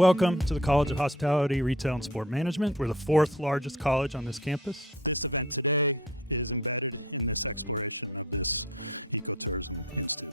Welcome to the College of Hospitality, Retail, and Sport Management. We're the fourth largest college on this campus. This event today is embedded in this exploration of this Ecotourism Institute.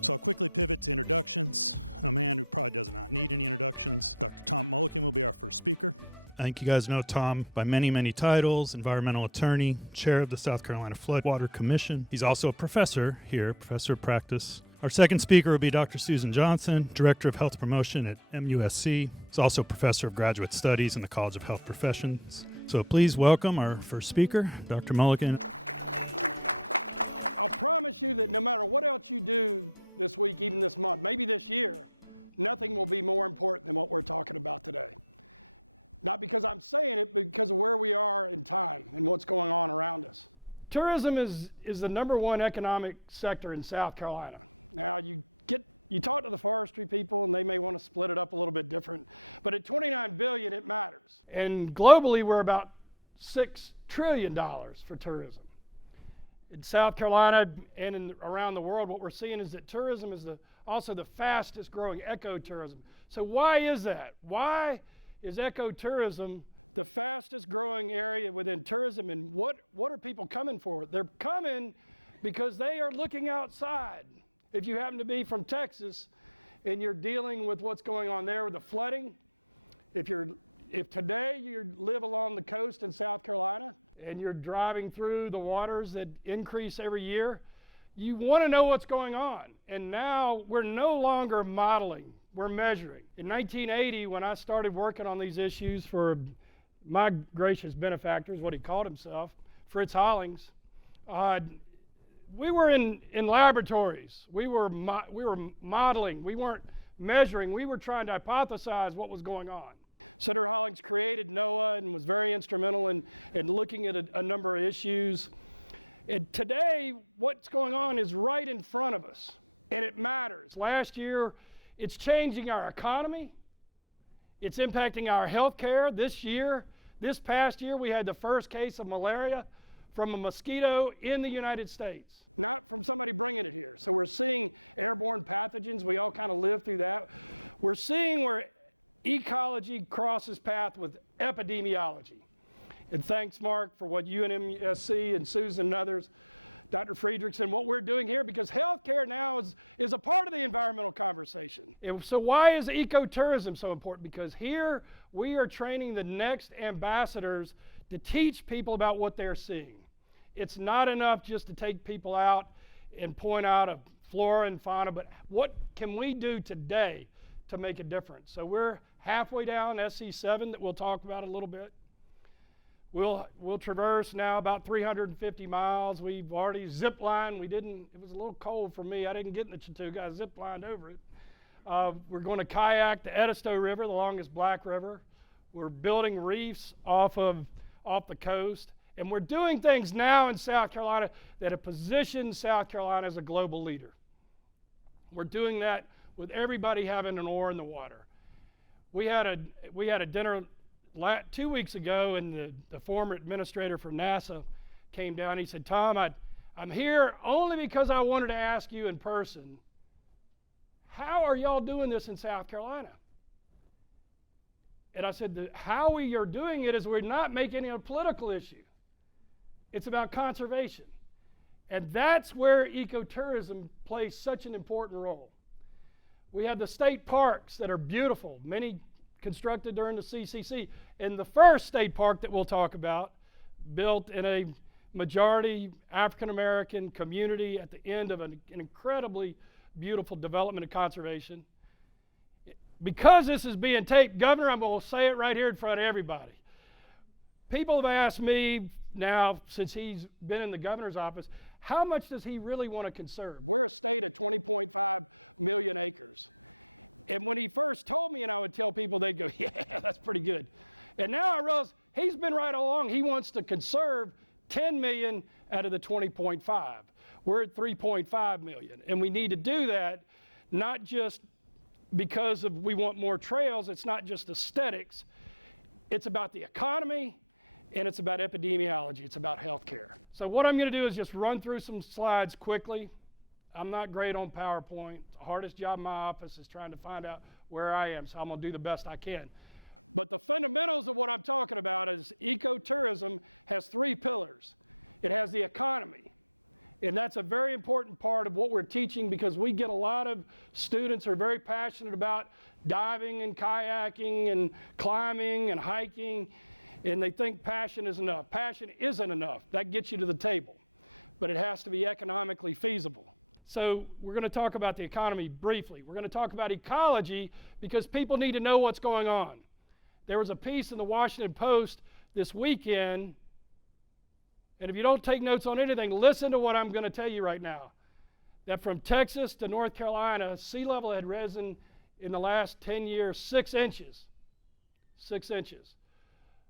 So I'll quickly pivot to introductions. A man who probably does not need any introductions. Dr. Tom Mullikin will be our first speaker. I think you guys know Tom by many, many titles: environmental attorney, chair of the South Carolina Floodwater Commission. He's also a professor here, professor of practice. Our second speaker will be Dr. Susan Johnson, Director of Health Promotion at MUSC. He's also Professor of Graduate Studies in the College of Health Professions. So please welcome our first speaker, Dr. Mullikin. I'll promise you that no matter what else you do this week, even this month, maybe this year, nothing will be more important than what we're talking about today. Not because I'm saying it, but because of where we are in time and what's going on around us. Tourism is the number one economic sector in South Carolina. Now, you talk to the forestry people and they may want to split it up a little bit different, but at $29 billion it matters. And globally we're about $6 trillion for tourism. In South Carolina and around the world, what we're seeing is that tourism is also the fastest growing ecotourism. So why is that? Why is ecotourism the fastest growing area within tourism, and what are people coming for? They're coming because they are looking outside. If you happen to be from Texas and you're dealing with what's going on there with the flooding, if today you live along the coast in South Carolina and you're driving through the waters that increase every year, you want to know what's going on. And now we're no longer modeling, we're measuring. In 1980, when I started working on these issues for my gracious benefactor, is what he called himself, Fritz Hollings, we were in laboratories. We were modeling. We weren't measuring. We were trying to hypothesize what was going on. Senator Hollings created NOAA and was very instrumental in looking at a number of issues. And today, what's going on is right in front of us, and it matters. Last year, it's changing our economy. It's impacting our health care. This past year, we had the first case of malaria from a mosquito in the United States, not from somebody bringing it here. So we're seeing airborne pathogens. We all kind of live through that. We're seeing where ecology crosses path with epidemiology. And thanks, Mark, for what you and MUSC and Susan and others, Dr. Friedrichsen, what we're doing here, because healthcare now is a part of the environmental conversation. And so why is ecotourism so important? Because here we are training the next ambassadors to teach people about what they're seeing. It's not enough just to take people out and point out a flora and fauna, but what can we do today to make a difference? So we're halfway down SC7 that we'll talk about a little bit. We'll traverse now about 350 miles. We've already zip-lined. It was a little cold for me. I didn't get in the Chattooga. I zip-lined over it. We're going to kayak the Edisto River, the longest black river. We're building reefs off the coast. And we're doing things now in South Carolina that have positioned South Carolina as a global leader. We're doing that with everybody having an oar in the water. We had a dinner 2 weeks ago, and the former administrator for NASA came down. He said, "Tom, I'm here only because I wanted to ask you in person, how are y'all doing this in South Carolina?" And I said, how we are doing it is we're not making it a political issue. It's about conservation. And that's where ecotourism plays such an important role. We have the state parks that are beautiful, many constructed during the CCC. And the first state park that we'll talk about, built in a majority African-American community at the end of an incredibly beautiful development of conservation. Because this is being taped, Governor, I'm going to say it right here in front of everybody. People have asked me now, since he's been in the governor's office, how much does he really want to conserve? We're a state of 20.5 million acres. And when he first told me, and I would tell people, they'd go, yeah, that's pretty good. And now I realize he's been right along. He wants to conserve 10 million out of the 20.5. We're at 3.5 million. And we need to do that, not just because we want more trails. It's not just aesthetics. It's about the economy, and it's about epidemiology. It's about healthcare. So what I'm going to do is just run through some slides quickly. I'm not great on PowerPoint. The hardest job in my office is trying to find out where I am, so I'm going to do the best I can. But the fundamentals of what I'm talking about is ecotourism has 3 pillars. It has the economy, and that's a very important part of what we're teaching, because we get a lot of students who are very passionate about diving and kayaking and climbing and hiking, and they think passion is enough. Passion isn't enough. That gets you to the table, but it has to be economically feasible. So we're going to talk about the economy briefly. We're going to talk about ecology because people need to know what's going on. There was a piece in the Washington Post this weekend, and if you don't take notes on anything, listen to what I'm going to tell you right now. That from Texas to North Carolina, sea level had risen in the last 10 years 6 inches. 6 inches.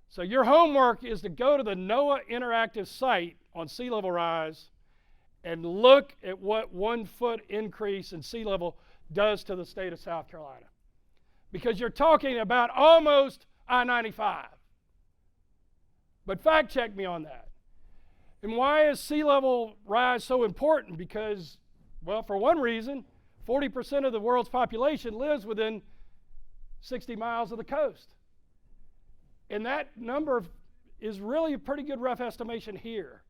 So your homework is to go to the NOAA interactive site on sea level rise and look at what 1 foot increase in sea level does to the state of South Carolina. Because you're talking about almost I-95. But fact check me on that. And why is sea level rise so important? Because, well, for one reason, 40% of the world's population lives within 60 miles of the coast. And that number is really a pretty good rough estimation here.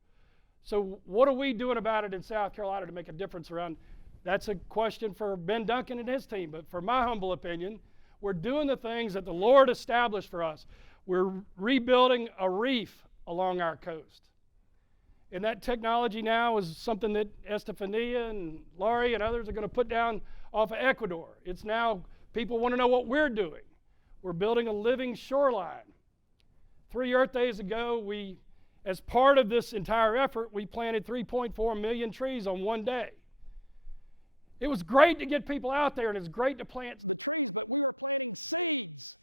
So what are we doing about it in South Carolina to make a difference around? That's a question for Ben Duncan and his team. But for my humble opinion, we're doing the things that the Lord established for us. We're rebuilding a reef along our coast. And that technology now is something that Estefania and Laurie and others are going to put down off of Ecuador. It's now, people want to know what we're doing. We're building a living shoreline. 3 Earth Days ago, as part of this entire effort, we planted 3.4 million trees on one day. It was great to get people out there, and it's great to plant the trees, but we were planting seeds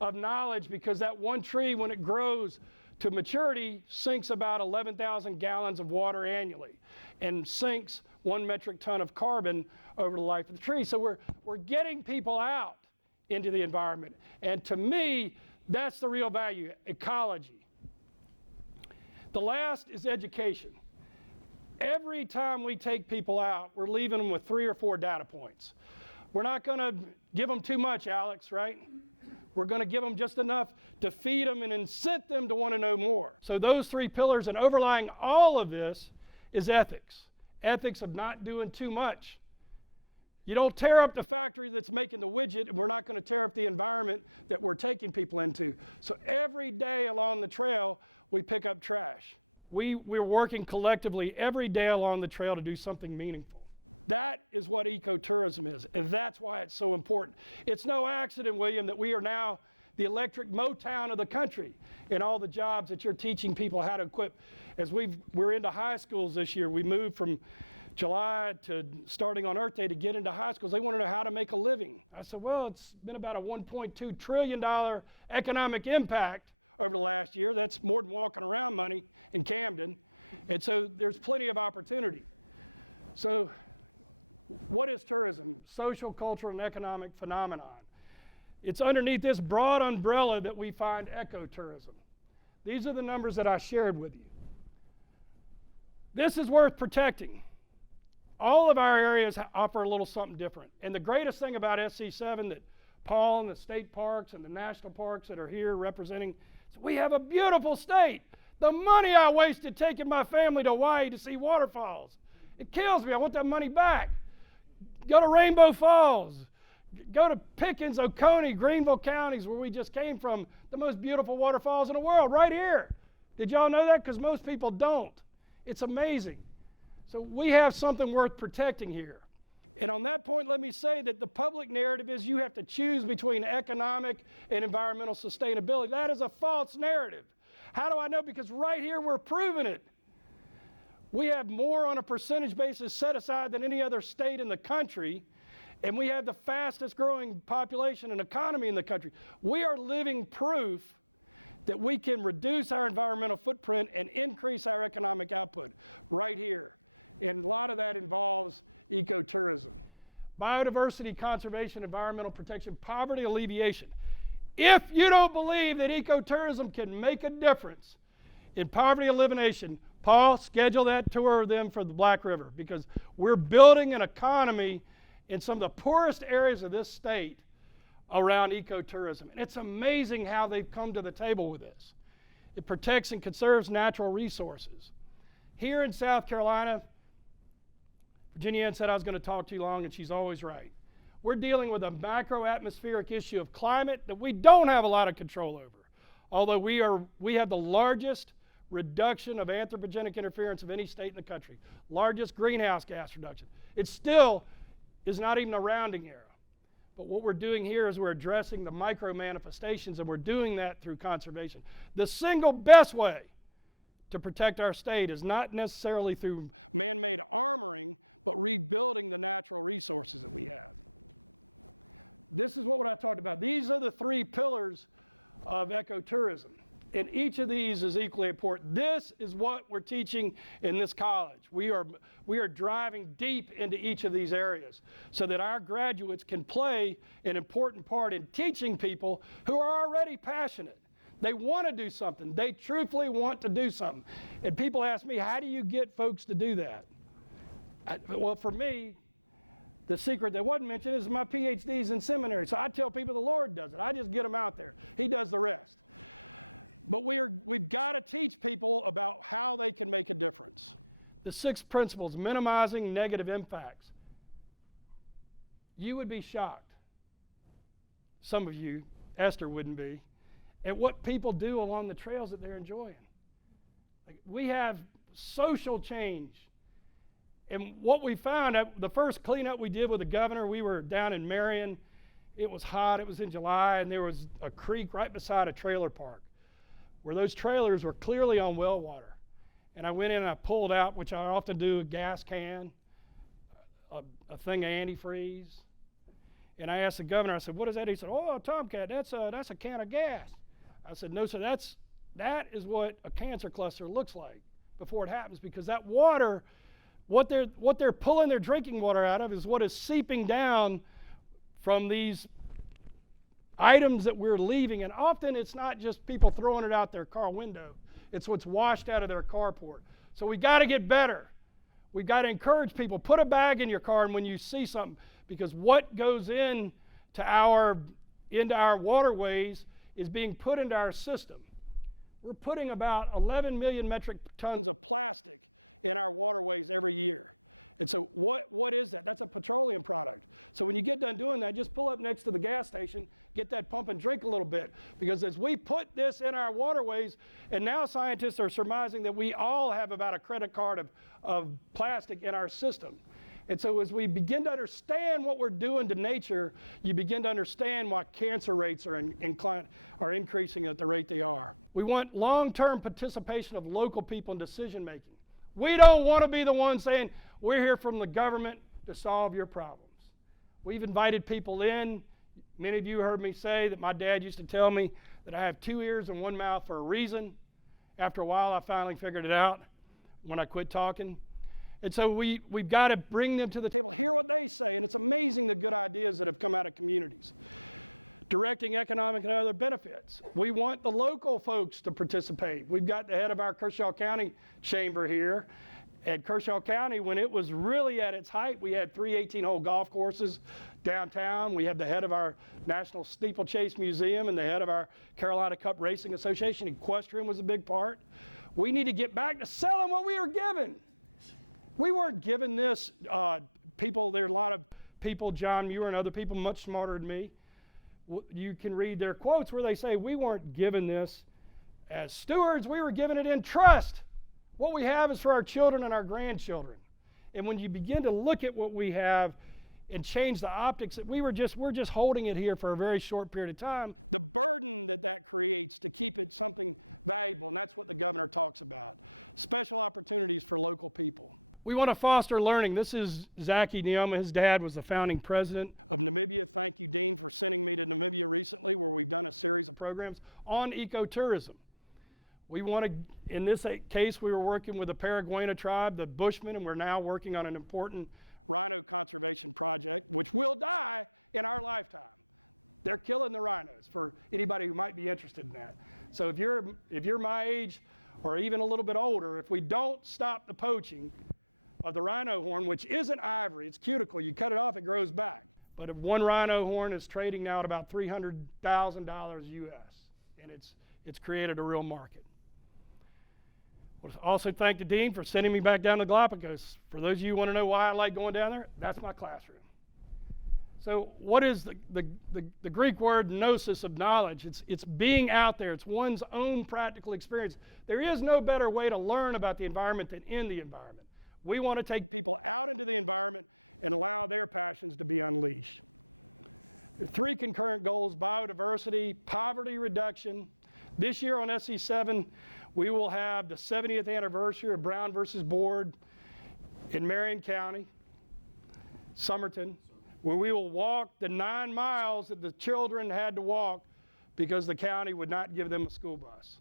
of knowledge, because that one tree, when it grows to maturity, sinks about 11,000 gallons of water annually and sinks 1 metric ton of carbon over the life of the tree. So we're getting people out into the environment. And to me, that's the real value, ecology. The last is education. Every time we take people out, we're leaving them with 3 or 4 data points. We're not going to give them too much, Alex, right? We're going to give them just enough to feed them and incent them to want to know more. So those 3 pillars, and overlying all of this is ethics. Ethics of not doing too much. You don't tear up the factory that's making the widget, and we're not going to tear up the environment that we're taking people into. So every day along the trail, we pick up trash. We're working collectively every day along the trail to do something meaningful. That is what ecotourism is, and that's why it's so important. It's no accident, William, that we are now the electric Motown of the country in all the jobs that you're teaching people how to equip. As we're into high schools this year, we moved from July to starting on Earth Day to get into high schools. They want to know how to make a living. I said, well, it's been about a $1.2 trillion economic impact over the last year. That's more than walking around money in Camden. And so there's plenty of opportunity. So what is tourism? Social, cultural, and economic phenomenon. It's underneath this broad umbrella that we find ecotourism. These are the numbers that I shared with you. This is worth protecting. All of our areas offer a little something different. And the greatest thing about SC7 that Paul and the state parks and the national parks that are here representing, is we have a beautiful state. The money I wasted taking my family to Hawaii to see waterfalls, it kills me. I want that money back. Go to Rainbow Falls. Go to Pickens, Oconee, Greenville counties, where we just came from, the most beautiful waterfalls in the world, right here. Did y'all know that? Because most people don't. It's amazing. So we have something worth protecting here. And on that point, let me say that the public narrative is you have to choose between economic and environmental sustainability. That is a false narrative. How do I know? Because right here we're proving it. We have more on a percentage basis set aside than any other state in the country, and we have the fastest growing population and economy in the country. We are living proof that we can reduce our environmental footprint and increase our economic output right here. And a lot of that involves ecotourism. Biodiversity conservation, environmental protection, poverty alleviation. If you don't believe that ecotourism can make a difference in poverty elimination, Paul, schedule that tour with them for the Black River, because we're building an economy in some of the poorest areas of this state around ecotourism. And it's amazing how they've come to the table with this. It protects and conserves natural resources. Here in South Carolina, Virginia Ann said I was going to talk too long, and she's always right. We're dealing with a macro-atmospheric issue of climate that we don't have a lot of control over. Although we have the largest reduction of anthropogenic interference of any state in the country, largest greenhouse gas reduction. It still is not even a rounding error. But what we're doing here is we're addressing the micro manifestations, and we're doing that through conservation. The single best way to protect our state is not necessarily through man-made armoring, but rebuilding the natural resources that we have. This is what I talked about. These are the three pillars of ecotourism. And each of these is equally important. This is what we're teaching in this college. We are driving deep into each of these areas so that our graduates can play an important part in teaching people who are already passionate. They want to do something. They truthfully want to do something. And people ask me, how do you get folks to do that? Well, for me, the secret that wasn't mentioned is my Ph.D.'s in seminary. So I tell people the Lord does it. I just get them out there. He does the rest. But we've got to teach people about how they can make a difference. The 6 principles: minimizing negative impacts. You would be shocked, some of you, Esther wouldn't be, at what people do along the trails that they're enjoying. Like, we have social change. And what we found, the first cleanup we did with the governor, we were down in Marion. It was hot, it was in July, and there was a creek right beside a trailer park where those trailers were clearly on well water. And I went in and I pulled out, which I often do, a gas can, a thing of antifreeze. And I asked the governor, I said, what is that? He said, oh, Tomcat, that's a can of gas. I said, no, sir, that is what a cancer cluster looks like before it happens, because that water, what they're pulling their drinking water out of is what is seeping down from these items that we're leaving. And often it's not just people throwing it out their car window. It's what's washed out of their carport. So we got to get better. We've got to encourage people, put a bag in your car and when you see something, because what goes into our waterways is being put into our system. We're putting about 11 million metric tons of plastic in our waterways every year. And so what is that? That's a petroleum product. So when you get done doing that, just pull up next to the gas station, get that pump and drink a little bit. Because as we put this in our waterways, and now scientists are surmising that we all have about a credit card of plastic in our system. And so as we begin to understand what we're doing to nature, you begin to understand why cancer rates are increasing at the rate they are. We want long-term participation of local people in decision making. We don't want to be the ones saying, we're here from the government to solve your problems. We've invited people in. Many of you heard me say that my dad used to tell me that I have 2 ears and 1 mouth for a reason. After a while, I finally figured it out when I quit talking. And so we've got to bring them to the table, hear what they say. And it's amazing the good ideas that have come out of communities. Directing economic and other benefits. We want the local folks to participate. We've got the head of our Kershaw County Chamber here. At Kershaw County, when it was really at its height, we had 3 18-hole golf courses downtown. We had the head of our National Steeplechase Museum and the head of our Carolina Cup Racing Association. Equestrian was a big part. We need to get back to selling what we were given. We weren't given this. There are a lot of people, John Muir and other people much smarter than me. You can read their quotes where they say, we weren't given this as stewards, we were given it in trust. What we have is for our children and our grandchildren. And when you begin to look at what we have and change the optics, we're just holding it here for a very short period of time. The burden that creates to keep it something valuable, and that's what the governor talks about. Special opportunities for local people. We want to foster learning. This is Zaki Nyoma. His dad was the founding president of Namibia. Thank you, Dean, for sending me to Namibia recently, where we've done a series of programs on ecotourism. We want to, in this case, we were working with the Paraguayana tribe, the Bushmen, and we're now working on an important rhino conservation project, which will die in our lifetime. They're killing the rhinos, for anybody who might be interested in that. So if you're my age or even a little bit older, if we don't stop the poaching of the rhino horn, which isn't ivory, it's cuticle, you cut it off, it grows back. But one rhino horn is trading now at about $300,000 US, and it's created a real market. I also thank the Dean for sending me back down to Galapagos. For those of you who want to know why I like going down there, that's my classroom. So what is the Greek word gnosis of knowledge? It's being out there. It's one's own practical experience. There is no better way to learn about the environment than in the environment. We want to take people out into the environment and allow their passions to be unleashed. The three concurrent goals: biodiversity, poverty reduction. This year on SC7, we will have the 70th anniversary of Brown versus Board in Marion County, Somerton, where we will walk the 9 miles that the children had to walk because the county would not give them a school bus.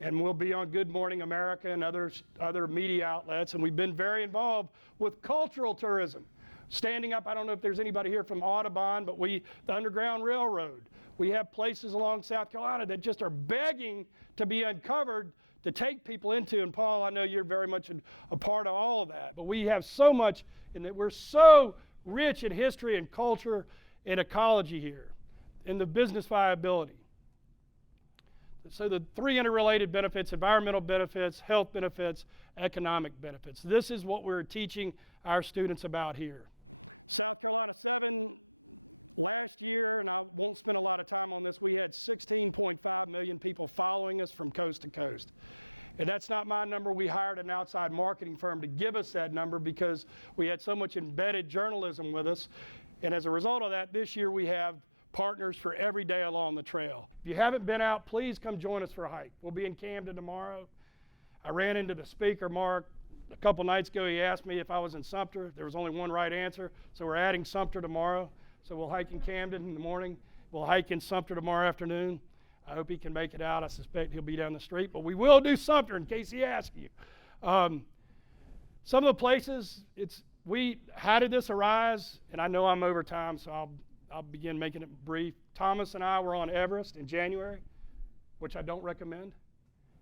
And we'll be on Good Morning America and other media outlets, and we've been very involved with cultural tourism. Standing up, I don't know if there's anybody here from Audubon, but the Underground Railroad. We have places along South Carolina that just are begging to be uncovered to take people into, and Paul, I know you're very much a part of all of that, but we have so much in that. We're so rich in history and culture and ecology here, and the business viability. So the three interrelated benefits: environmental benefits, health benefits, economic benefits. This is what we're teaching our students about here. South Carolina 7, last year, and I won't spend a lot of time on this, we had 16.5 million people following us from coast to coast. And that's not my number. We hired an outside marketing firm to give us that number because we had so much embedded journalism with us. And as a result of that, this year we have partners for every day along the trail. If you haven't been out, please come join us for a hike. We'll be in Camden tomorrow. I ran into the speaker, Mark, a couple nights ago. He asked me if I was in Sumter. There was only one right answer, so we're adding Sumter tomorrow. So we'll hike in Camden in the morning. We'll hike in Sumter tomorrow afternoon. I hope he can make it out. I suspect he'll be down the street, but we will do Sumter in case he asks you. Some of the places, how did this arise? And I know I'm over time, so I'll begin making it brief. Thomas and I were on Everest in January, which I don't recommend.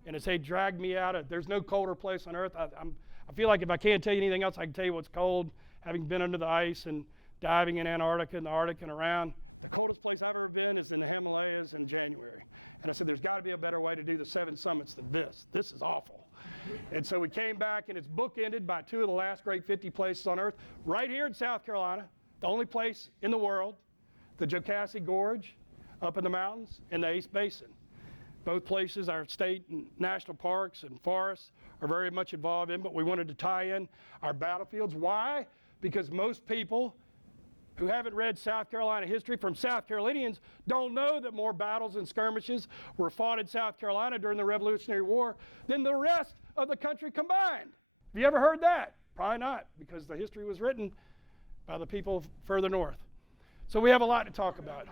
And as they dragged me out, there's no colder place on earth. I feel like if I can't tell you anything else, I can tell you what's cold, having been under the ice and diving in Antarctica and the Arctic and around. The coldest place I've ever been is in the Himalayas in January. And I said, there's got to be a better way to do the 7 summits than this. This is awful. And so we came back, and it's bookended by 2 of the last great 50 places on earth, right here in South Carolina, the only place in the world, the Jocassee Gorge up in the mountains, and the Ace Basin. Both places our state and national parks and forests are very much involved in, but we wanted to tie in our battlefields. Why? Because most people who haven't read South Carolina history from South Carolinians don't know that more battles and skirmishes were fought in South Carolina during the Revolutionary War than the rest of the country combined. Have you ever heard that? Probably not, because the history was written by the people further north. So we have a lot to talk about.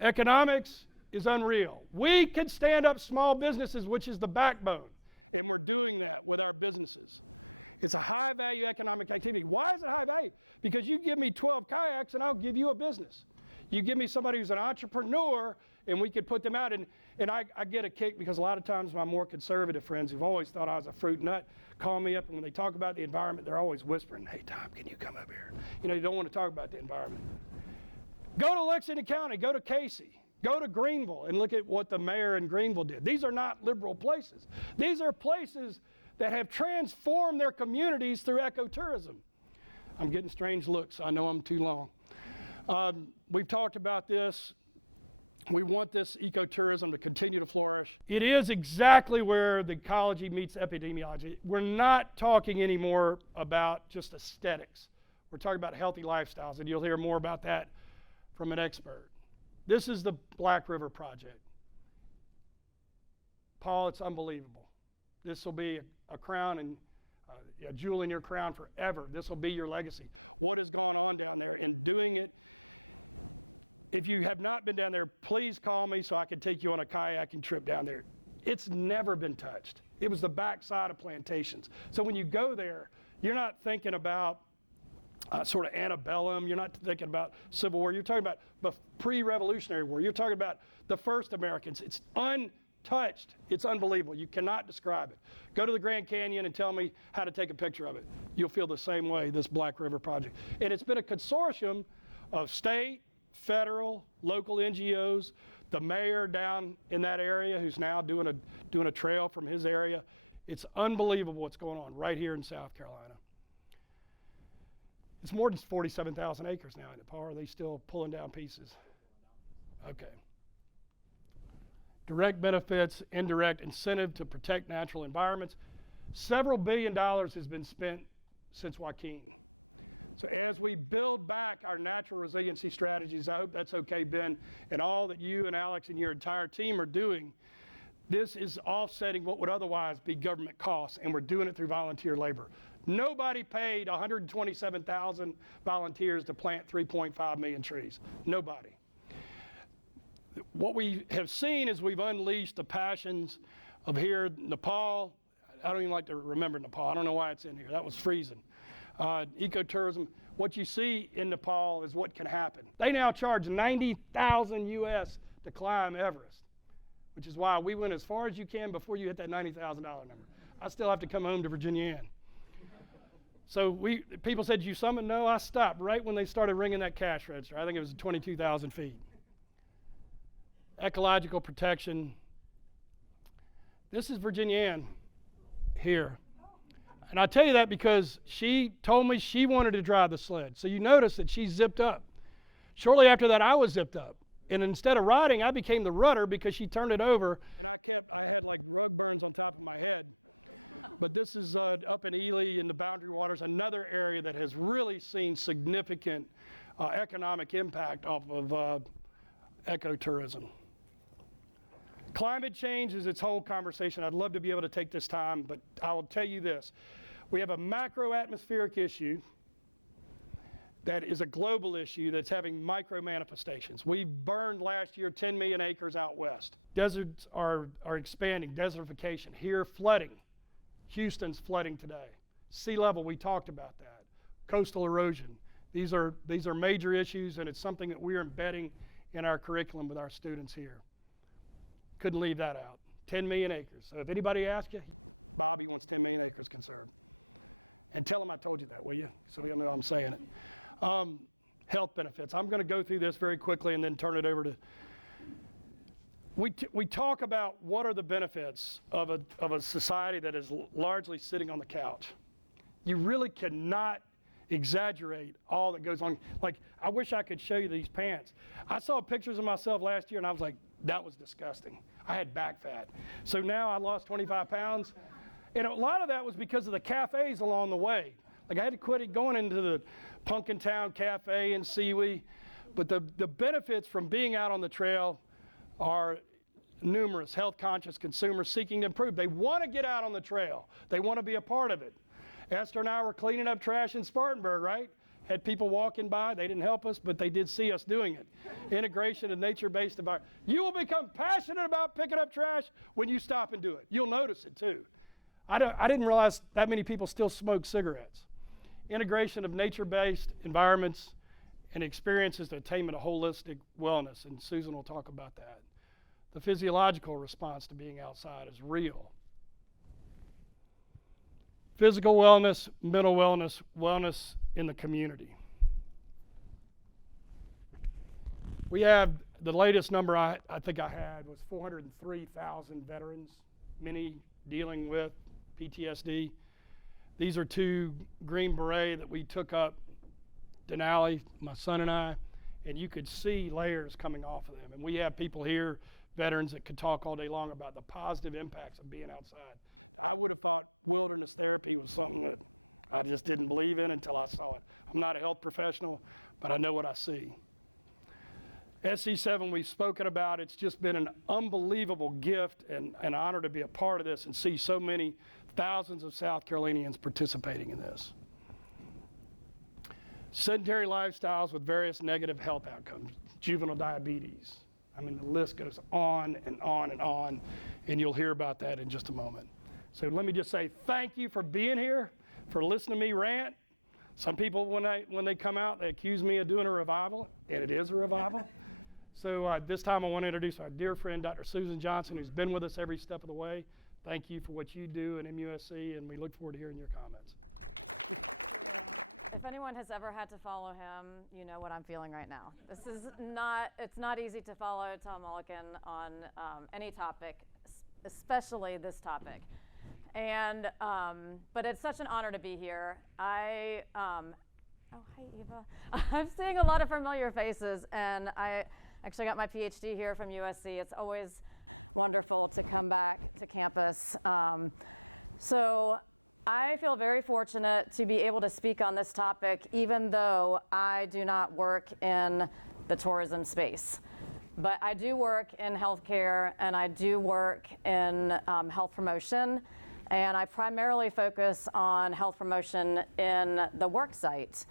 Economics is unreal. We can stand up small businesses, which is the backbone, and we're doing that with our businesses. It's a high-value economic activity. Why is it high value? Because you give me 12 kayaks and I'll give you a business. You give me somebody who's an entrepreneur and we could put them out. And I get a kick because a lot of times my more conservative friends who've always thought I was a fruit nut call me up, and when they talk about the environment, they're always whispering, "Hey, Tom, can you come over here?" You know, you don't want to talk about the environment. Go to Lexington County, go to Casey, go to Greenville, and look at what the mayor in Greenville did. These are not liberal places. These are places that have transformed their communities through ecotourism. I'm getting strange looks. I know I'm too long. We've talked about this. We want this ecotourism to continue to flourish. It is exactly where the ecology meets epidemiology. We're not talking anymore about just aesthetics. We're talking about healthy lifestyles, and you'll hear more about that from an expert. This is the Black River Project. Paul, it's unbelievable. This will be a crown and a jewel in your crown forever. This will be your legacy. What has gone on down there in doing it? If you have not been down there, please call me so I can take you on a kayaking trip down there. It's never been touched. It was the backside of plantations. So when you go there, you're not thinking about sort of antebellum. You're not thinking about Civil War. You're talking about the pre-Revolutionary War. You're talking about the first Americans. It's untouched. It's unbelievable. You cannot describe it. Go to the Grand Canyon and tell me how to take a picture of it. You'll feel the same way, this Black River Project. And it's been a consortium of state, federal, local NGOs, the mayor down in that area who's now doing a trail from his area. It's unbelievable what's going on right here in South Carolina. It's more than 47,000 acres now, isn't it, Paul? Are they still pulling down pieces? Okay. Direct benefits, indirect incentive to protect natural environments. Several $billions has been spent since Joaquin. So as we build back our natural resiliency strategies, I hope that's okay, Ben, and all that you and Alex and your entire team are doing, this is offsetting what would otherwise be government costs, and we're doing it through volunteer labor. Nobody paid 127,000 volunteers to plant 3.5 million trees. Nobody. What we have seen is we've unleashed the passions of here, Nepal. I don't even like to remember Nepal. I don't know why it's in here. That was freezing. Ecotourism. What you see in Nepal is what can happen. They now charge $90,000 US to climb Everest, which is why we went as far as you can before you hit that $90,000 number. I still have to come home to Virginia Ann. So people said, you summit? No, I stopped right when they started ringing that cash register. I think it was 22,000 feet. Ecological protection. This is Virginia Ann here. And I tell you that because she told me she wanted to drive the sled. So you notice that she zipped up. Shortly after that, I was zipped up. And instead of riding, I became the rudder because she turned it over, and I had like rug burns on top of my head. But this is up in Ely in the Boundary Waters, another area that has really seen significant economic impact off of ecotourism. Climate change is its whole conversation. I'd love to be able to take this time, but I will tell you this. We have a macro atmospheric issue that is a global issue that's having micro manifestations. We burned last year 10 million acres out west. Deserts are expanding, desertification. Here, flooding. Houston's flooding today. Sea level, we talked about that. Coastal erosion. These are major issues, and it's something that we're embedding in our curriculum with our students here. Couldn't leave that out. 10 million acres. So if anybody asks you, Bobby wants 10 million acres conserved. And tell him I told you that, will you? So he'll know I'm saying it. Health benefits. I'm going to go through this very quickly and then turn it over to... We talk about what are the benefits of a society that is largely sitting on the couch. You really cannot exaggerate all that goes on. Like, I wish I could show you these pants. I saw pictures of myself last year and I was like, that was disgusting. I had back fat. So now I lost 25 pounds. And a lot of that was because of the cafes along the way. Like, I had to quit going into the Pumpkin Town Cafe in Seawee. But the benefits from being out on the trail are numerous. Health conscious consumers seeking to improve. They want to get out on the trail. They want to be a part of it. Esther and I were cleaning up trash in Spartanburg, right? Had people walking by. They didn't help us, but they did see us doing it. Integration of nature-based environment. You will become passionate about picking up trash when you stop and do it. You'll notice it too. I didn't realize that many people still smoke cigarettes. Integration of nature-based environments and experiences to attainment of holistic wellness, and Susan will talk about that. The physiological response to being outside is real. Physical wellness, mental wellness, wellness in the community. We have, the latest number I think I had was 403,000 veterans, many dealing with PTSD. These are two Green Beret that we took up Denali, my son and I, and you could see layers coming off of them. And we have people here, veterans, that could talk all day long about the positive impacts of being outside. I would have thought wilderness therapy was something that I just didn't believe in until I saw it. I'm not a health professional, but I know what I see. SC7 we've spoken about. It's just been an unbelievable gift and an honor to be a part of this and see so many thousands of South Carolinians participating in this. Sedentary lifestyles with various negative health outcomes, juvenile diabetes. I mean, the list goes on and on and on, and you'll hear about that in just a moment. So let me just say thank you for being here, for listening to me rant. Some people, when they come out, they accuse me of doing a revival, and it is a revival. So this time I want to introduce our dear friend, Dr. Susan Johnson, who's been with us every step of the way. Thank you for what you do in MUSC, and we look forward to hearing your comments. If anyone has ever had to follow him, you know what I'm feeling right now. This is not, it's not easy to follow Tom Mullikin on any topic, especially this topic. And, but it's such an honor to be here. Oh, hi Eva. I'm seeing a lot of familiar faces, and I actually got my Ph.D. here from MUSC. It's always wonderful to come back to campus. So I feel very fortunate to be able to speak on this topic, even though I do not work in the tourism space. But I do work in healthcare, and I do work in health promotion, and I primarily focus on health promotion in the work site.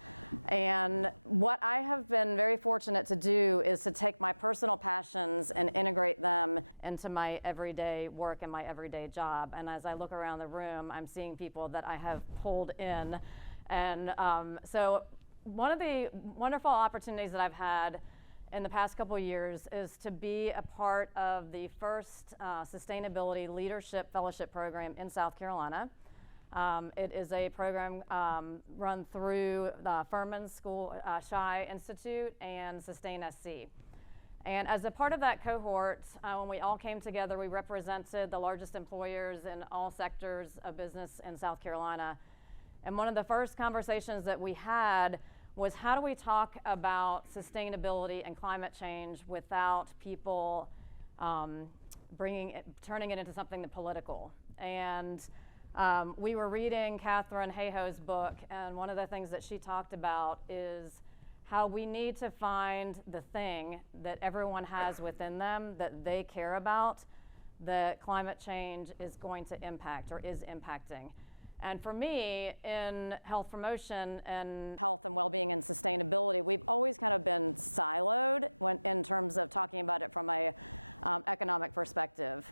And what I have been very fortunate to do is to take my personal passions and integrate them into my everyday work and my everyday job. And as I look around the room, I'm seeing people that I have pulled in. And so one of the wonderful opportunities that I've had in the past couple of years is to be a part of the first Sustainability Leadership Fellowship Program in South Carolina. It is a program run through the Furman School Shy Institute and Sustain SC. And as a part of that cohort, when we all came together, we represented the largest employers in all sectors of business in South Carolina. And one of the first conversations that we had was, how do we talk about sustainability and climate change without people turning it into something political? And we were reading Catherine Hayhoe's book, and one of the things that she talked about is how we need to find the thing that everyone has within them that they care about, that climate change is going to impact or is impacting. And for me, in health promotion and health and well-being and sustainability, we've always kind of been siloed in terms of talking about it from a economic perspective.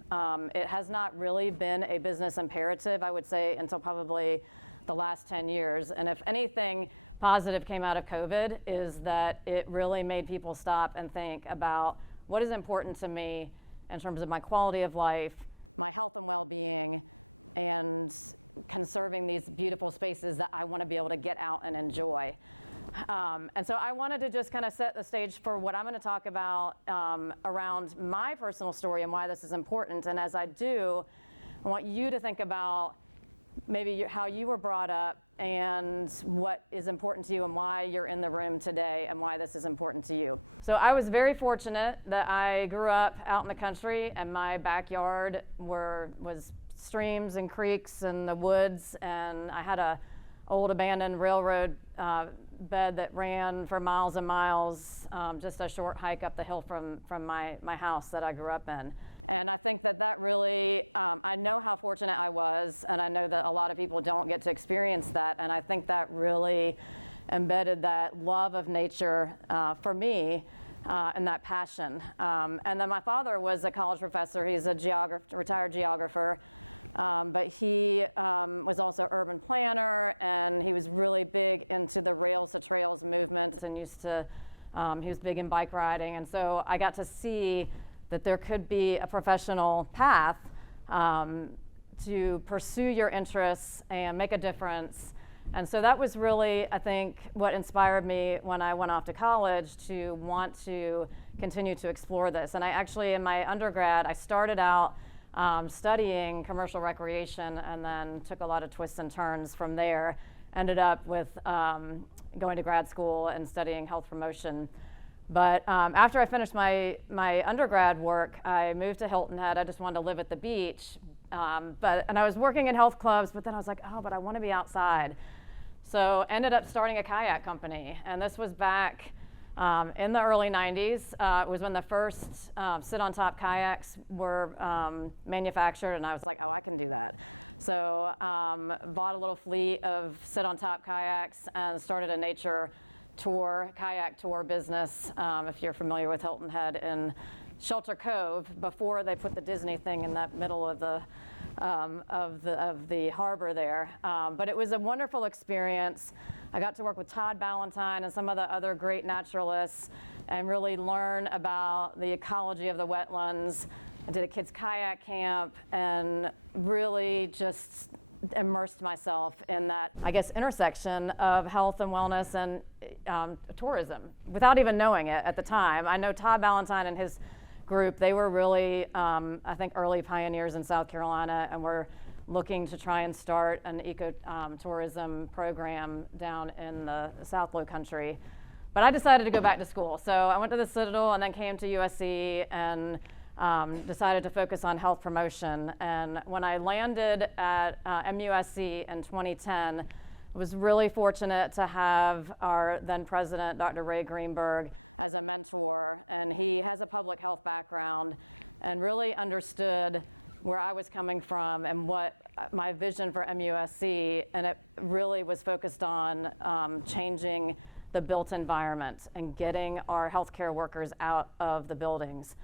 It has not really been a business imperative, I would say, until probably the last 10 years. And if anything positive came out of COVID, is that it really made people stop and think about what is important to me in terms of my quality of life, my health and well-being, and conserving these beautiful spaces that I want to be able to get out and enjoy. And so I wanted to just kind of set the stage for what I'm going to talk about around my personal story and why this is important. And as I do, I want you to think about maybe how you were brought up and what is important to you and why you're in the room today and why this is important to you. So I was very fortunate that I grew up out in the country, and my backyard was streams and creeks and the woods, and I had a old abandoned railroad bed that ran for miles and miles, just a short hike up the hill from my house that I grew up in. And I think that really, I know how fortunate I was, and I know that a lot of people don't get to experience that, and I think that really embedded that love of nature for me and that passion. And then my father was a college professor. He's a retired geographer. But he was also an urban planner, and he was really big into the Rails to Trails movement, and he was big in bike riding. And so I got to see that there could be a professional path to pursue your interests and make a difference. And so that was really, I think, what inspired me when I went off to college to want to continue to explore this. And I actually, in my undergrad, I started out studying commercial recreation, and then took a lot of twists and turns from there. Ended up with going to grad school and studying health promotion. But after I finished my undergrad work, I moved to Hilton Head. I just wanted to live at the beach. And I was working in health clubs, but then I was like, oh, but I want to be outside. So ended up starting a kayak company. And this was back in the early 90s. It was when the first sit-on-top kayaks were manufactured, and I was like, oh, I can do that. So bought a little fleet of sit-on-top kayaks and started a nature tour, kayak tour business, if you're familiar with Hilton Head in Shelter Cove, before they put the Disney thing in that middle of the harbor there. But it was a wonderful experience. I got to work with Todd Ballantyne and some of the other great naturalists and really learn about the ecology of the wetlands. I did a kids kayak camp and really just immersed myself in that, I guess, intersection of health and wellness and tourism without even knowing it at the time. I know Todd Ballantyne and his group, they were really, I think, early pioneers in South Carolina, and were looking to try and start an ecotourism program down in the South Low Country. But I decided to go back to school. So I went to the Citadel and then came to USC and decided to focus on health promotion. And when I landed at MUSC in 2010, I was really fortunate to have our then president, Dr. Ray Greenberg, as a mentor. And he has a public health background and really understood where I was coming from and what my vision for MUSC, and it really was focused on changing the built environment and getting our healthcare workers out of the buildings.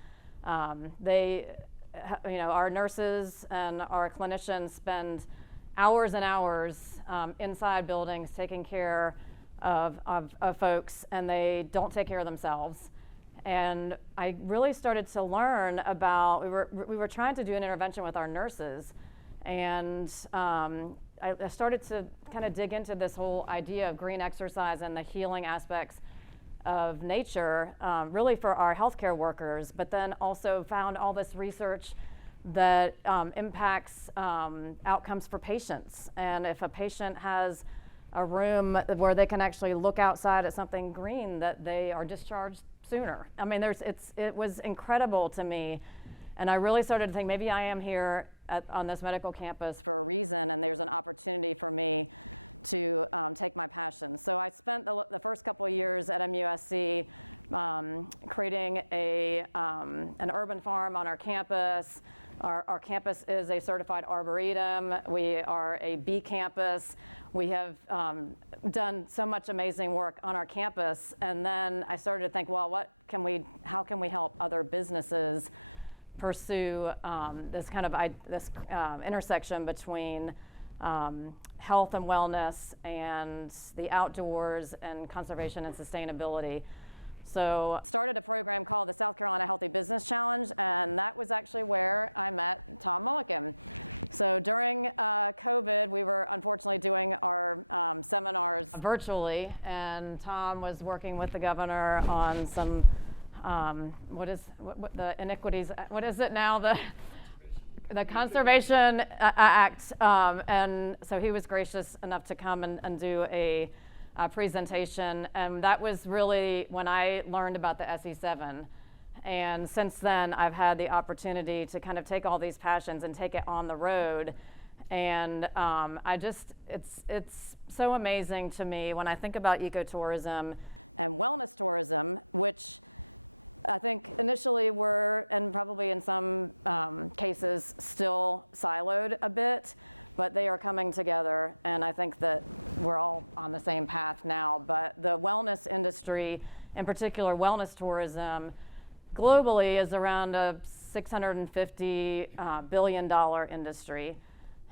Our nurses and our clinicians spend hours and hours inside buildings taking care of folks, and they don't take care of themselves. And I really started to learn about, we were trying to do an intervention with our nurses, and I started to kind of dig into this whole idea of green exercise and the healing aspects of nature, really for our healthcare workers, but then also found all this research that impacts outcomes for patients. And if a patient has a room where they can actually look outside at something green, that they are discharged sooner. I mean, it was incredible to me. And I really started to think, maybe I am here on this medical campus for a reason, and there's an opportunity for me to take my passion. So I spent the first couple of years at MUSC creating an urban farm on our campus. Our campus is a certified arboretum. We are a bee campus. We have done so much amazing work on our campus. And then I started to think, well, how can we help other businesses pursue this kind of intersection between health and wellness and the outdoors and conservation and sustainability. So started a program called the South Carolina Healthy Business Challenge, and that was actually where I met Tom Mullikin. So during COVID, we were unfortunately doing our seminars virtually, and Tom was working with the governor on some, what the inequities, what is it now? The Conservation Act, and so he was gracious enough to come and do a presentation, and that was really when I learned about the SE7. And since then, I've had the opportunity to kind of take all these passions and take it on the road. And it's so amazing to me when I think about ecotourism and wellness tourism, which I think initially were, and probably in some cases, still siloed a bit, but they are coming together, and I think that we're all on the same path now. But the wellness industry, in particular wellness tourism, globally is around a $650 billion industry.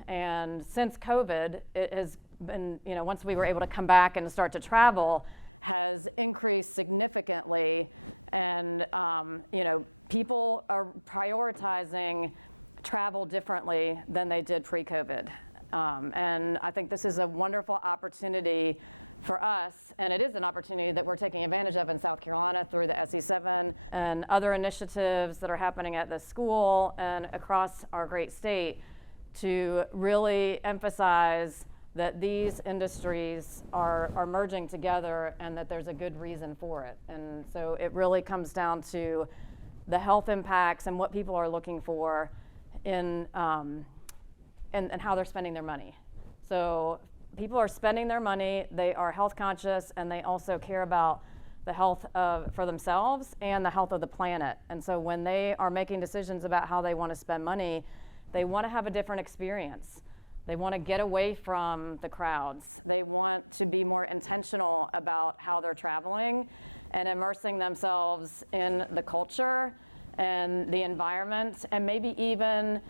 And since COVID, it has been, once we were able to come back and start to travel, has increased significantly. And people are prioritizing travel differently than they did pre-COVID. And I think this is a wonderful opportunity for us, and it is an opportunity that we're taking advantage of in South Carolina through the SE7 and other initiatives that are happening at the school and across our great state to really emphasize that these industries are merging together and that there's a good reason for it. And so it really comes down to the health impacts and what people are looking for in and how they're spending their money. So people are spending their money, they are health conscious, and they also care about the health for themselves and the health of the planet. And so when they are making decisions about how they want to spend money, they want to have a different experience. They want to get away from the crowds. They want to be more intentional about how they're traveling and immersing themselves in the culture and the environment, and maybe even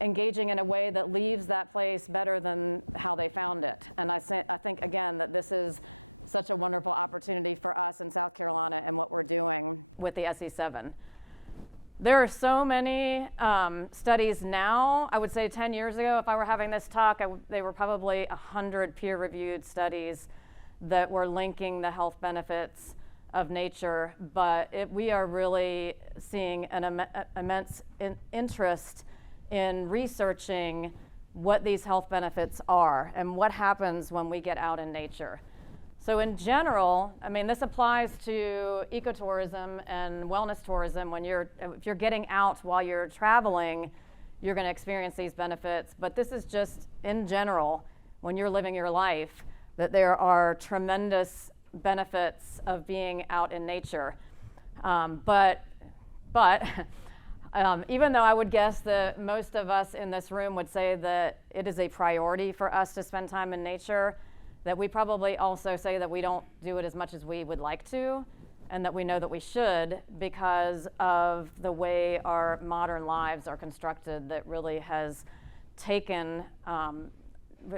engaging in a way that leaves that place better than how they found it. And I think, again, that this is such a wonderful opportunity for us in South Carolina and what we're doing with the SE7. There are so many studies now. I would say 10 years ago, if I were having this talk, they were probably 100 peer-reviewed studies that were linking the health benefits of nature. But we are really seeing an immense interest in researching what these health benefits are and what happens when we get out in nature. So in general, I mean, this applies to ecotourism and wellness tourism. If you're getting out while you're traveling, you're going to experience these benefits. But this is just in general, when you're living your life, that there are tremendous benefits of being out in nature. But even though I would guess that most of us in this room would say that it is a priority for us to spend time in nature, that we probably also say that we don't do it as much as we would like to, and that we know that we should because of the way our modern lives are constructed that really has taken,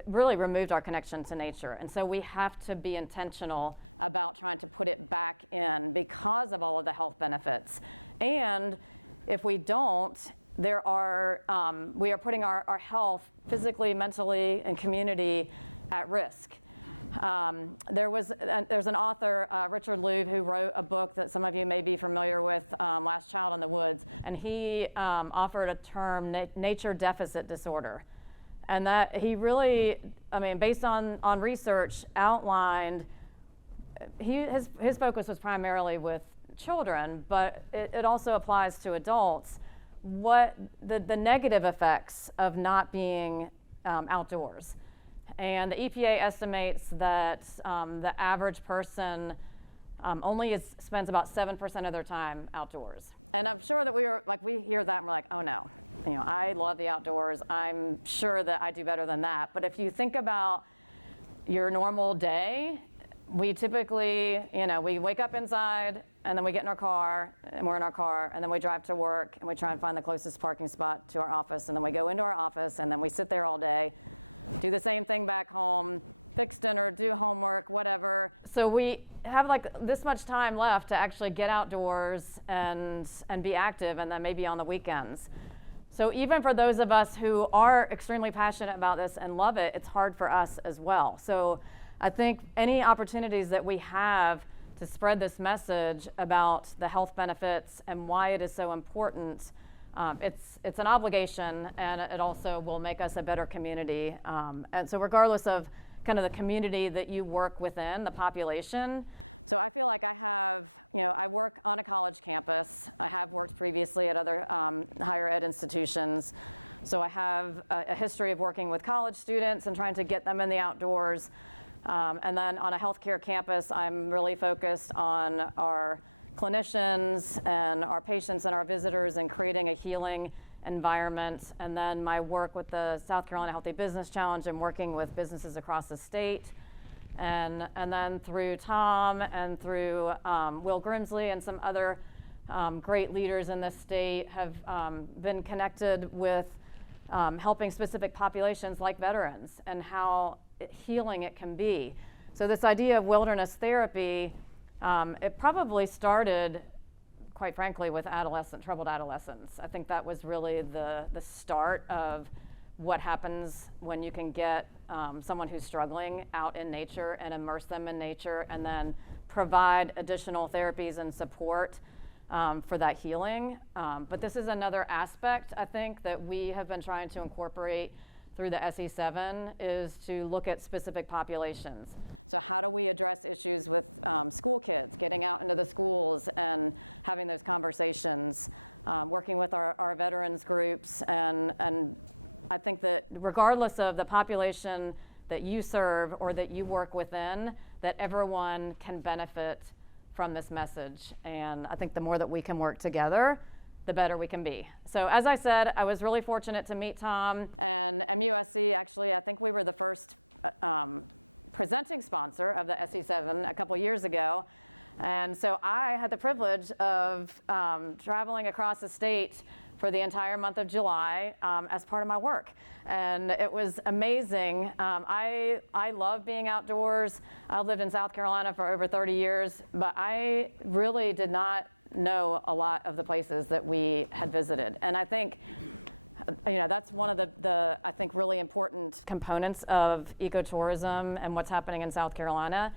really removed our connection to nature. And so we have to be intentional about trying to put it back in because of all of the health benefits. And if we don't, we are putting our health physically, mentally, and community at risk. There's an author, Richard Louv, who wrote a book that some of you may be familiar with, Last Child in the Woods, and he offered a term, nature deficit disorder. And that he really, I mean, based on research, outlined, his focus was primarily with children, but it also applies to adults, what the negative effects of not being outdoors. And the EPA estimates that the average person only spends about 7% of their time outdoors. And I'm sure that we hear that and we're like, oh no, I love the outdoors. I'm sure that I do better than that. But if you think about your normal day, we typically, we wake up inside and then we get in our car and we're in our car and then we drive to work and we try and find the closest parking spot to our office and then we go into our office and then we sit there all day, do the same thing back home, fix dinner, do homework, whatever. So we have like this much time left to actually get outdoors and be active, and then maybe on the weekends. So even for those of us who are extremely passionate about this and love it, it's hard for us as well. So I think any opportunities that we have to spread this message about the health benefits and why it is so important, it's an obligation, and it also will make us a better community. And so regardless of kind of the community that you work within, the population. So I feel like I work on a college campus. I have worked previously at other higher ed institutions. So I have a history of working with college students and trying to get them in the outdoors. And then on a healthcare campus, I'm really focused on our clinicians and our patients and our visitors and creating a healing environment. And then my work with the South Carolina Healthy Business Challenge and working with businesses across the state. And then through Tom and through Will Grimsley and some other great leaders in the state have been connected with helping specific populations like veterans and how healing it can be. So this idea of wilderness therapy, it probably started, quite frankly, with troubled adolescents. I think that was really the start of what happens when you can get someone who's struggling out in nature and immerse them in nature and then provide additional therapies and support for that healing. But this is another aspect, I think, that we have been trying to incorporate through the SE7 is to look at specific populations. So how do we address issues with school kids, getting out into the schools and having those conversations, working with our veterans groups, and I think that regardless of the population that you serve or that you work within, that everyone can benefit from this message. And I think the more that we can work together, the better we can be. So as I said, I was really fortunate to meet Tom, and MUSC, actually, I think we were the first presenting sponsor of the SE7 a couple years ago. And so I had the privilege of traveling across the state for the entire month of July as part of my work. And it was amazing. I love being outdoors. I lived in South Carolina for over 30 years, but I really did not know a lot of the places that we had visited. And I think, that's one of the I think really important components of ecotourism and what's happening in South Carolina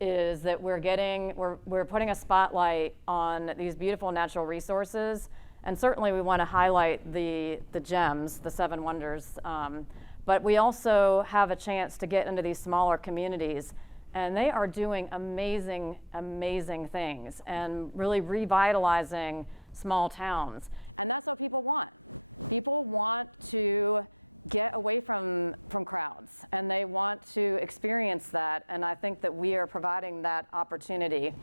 is that we're putting a spotlight on these beautiful natural resources, and certainly we want to highlight the gems, the 7 wonders, but we also have a chance to get into these smaller communities, and they are doing amazing, amazing things and really revitalizing small towns. And that's what people want. People want to get away from crowds, and they want to experience that, and I think that we are providing that opportunity.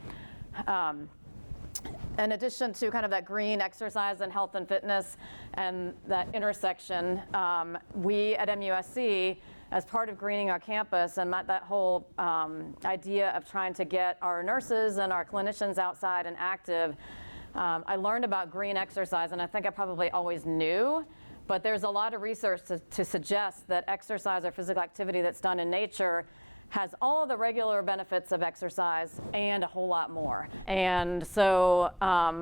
In addition to kind of that green exercise and health and fitness and that intersection, we at MUSC, as part of greening our campus and that whole idea of trying to get our nurses and our clinicians outside and active, I learned about green exercise, and I think I probably always knew, but there's a lot of research to suggest that exercise or physical activity that's done in nature has all the regular benefits of exercise and a whole lot more. And so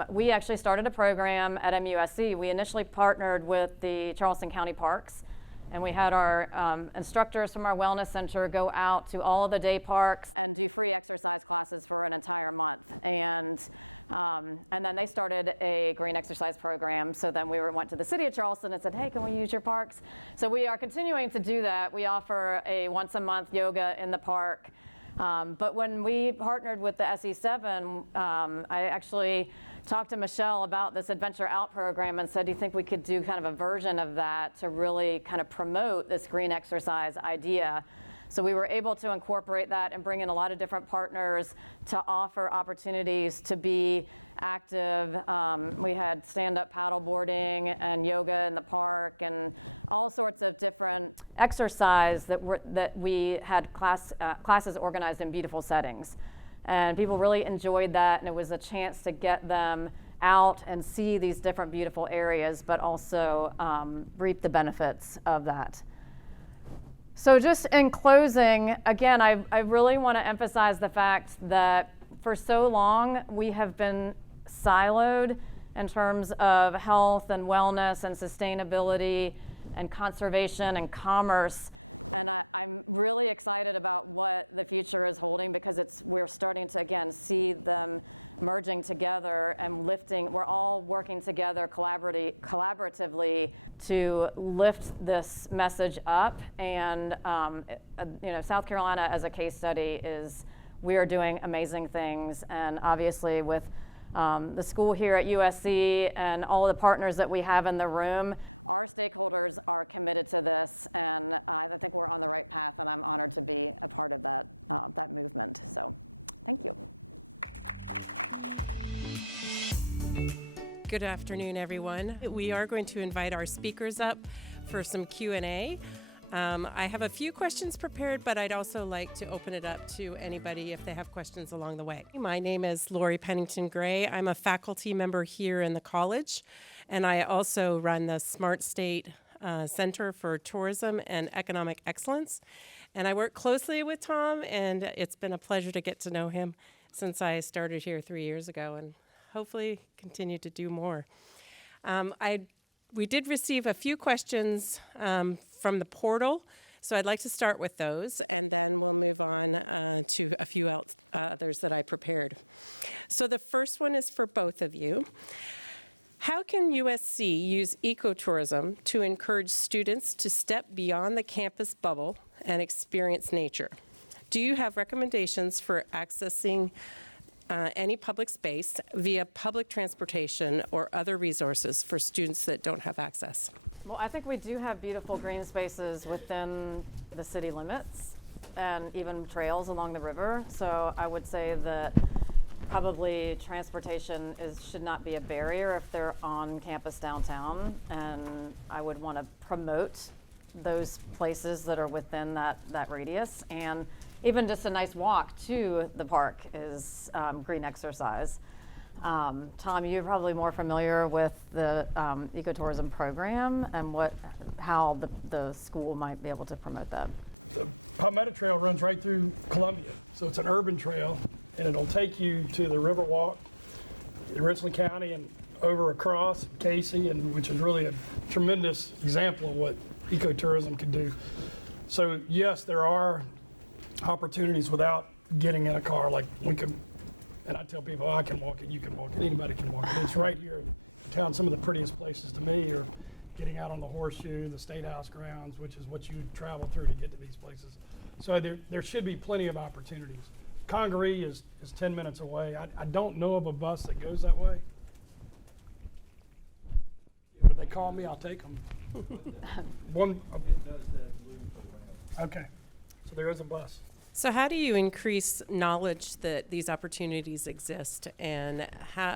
we actually started a program at MUSC. We initially partnered with the Charleston County Parks, and we had our instructors from our wellness center go out to all of the day parks and do free exercise classes for an entire month. And then they started a green exercise program. So then we went to the city of Charleston and said, hey, can we use your parks? So we are continuing to do that. We offer a once-a-month yoga in the park. But when we partnered with the SE7, I actually talked to Michelle about this Adventure Out program and said, do you think we could do kind of a version of that to really kind of promote this green exercise idea? So we were able to incorporate that and bring in a lot of different partners to offer opportunities to be active. We had stand-up paddleboarding and yoga in the park and all sorts of different exercise that we had classes organized in beautiful settings. And people really enjoyed that, and it was a chance to get them out and see these different beautiful areas, but also reap the benefits of that. So just in closing, again, I really want to emphasize the fact that for so long we have been siloed in terms of health and wellness and sustainability and conservation and commerce. And I'm really excited about what the future is holding, because we're starting to, again, see them merging together and lifting. We're all working together collaboratively to lift this message up. And South Carolina as a case study we are doing amazing things. And obviously with the school here at USC and all of the partners that we have in the room, our stakeholders are committed to this, and I think we're on the right path, and I'm honored to be a part of that movement. So, thank you. Good afternoon, everyone. We are going to invite our speakers up for some Q&A. I have a few questions prepared, but I'd also like to open it up to anybody if they have questions along the way. My name is Lori Pennington-Gray. I'm a faculty member here in the college, and I also run the SmartState Center for Tourism and Economic Excellence. And I work closely with Tom, and it's been a pleasure to get to know him since I started here 3 years ago, and hopefully continue to do more. We did receive a few questions from the portal, so I'd like to start with those, and then we'll move on to a few others that I prepared. So the first one is for both of you. How can USC use ecotourism to encourage students to step beyond the campus bubble and experience nature? Do you have recommendations for accessing any public space via public transportation or other resources for students that don't have access? Well, I think we do have beautiful green spaces within the city limits and even trails along the river. So I would say that probably transportation should not be a barrier if they're on campus downtown. And I would want to promote those places that are within that radius. And even just a nice walk to the park is green exercise. Tom, you're probably more familiar with the ecotourism program and how the school might be able to promote that. The Palmetto Trail runs right through Columbia, so it's an urban trail, and it'll take you to the Riverwalk, in Richland County and over across Casey, and which is really a tremendous example of what ecotourism can do. So yes, there are opportunities without getting in a car. Like we can, and I tell people, I can walk it, you can walk it, anybody can walk it. It's right here in town. Some of the prettiest places to me are getting out on the Horseshoe, the State House grounds, which is what you travel through to get to these places. So there should be plenty of opportunities. Congaree is 10 minutes away. I don't know of a bus that goes that way. But if they call me, I'll take them. Okay, so there is a bus. So how do you increase knowledge that these opportunities exist, and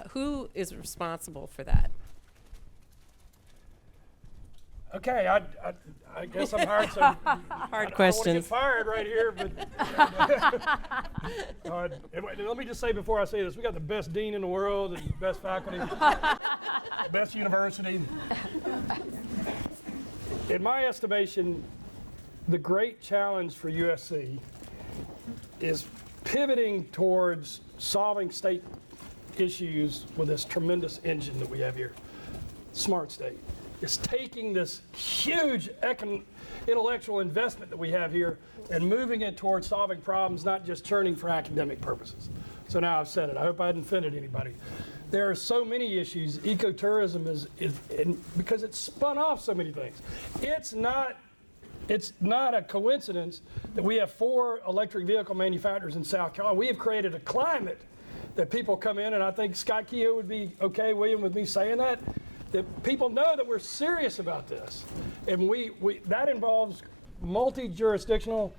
who is responsible for that? Okay, I guess I'm hired. So Hard I questions. don't want to get fired right here, but let me just say before I say this, we got the best dean in the world and the best faculty, the best university. In my estimation, the great challenge for USC is pivoting towards solving state issues with this tremendous engine that we have here, SmartState. It's taking this huge intellectual investment that we have here and moving it towards solving problems, not just churning for academic purposes. So now I've said it. I hope I hadn't offended anybody. There are so many issues. Ecotourism is because it's spun off so many things. It's not a coincidence that we have 4 electric vehicle manufacturers in South Carolina. We have created a climate that people come in, and I think Scott Keogh would be okay, William, with me saying that people know that we're serious about this. And that involves multi-jurisdictional,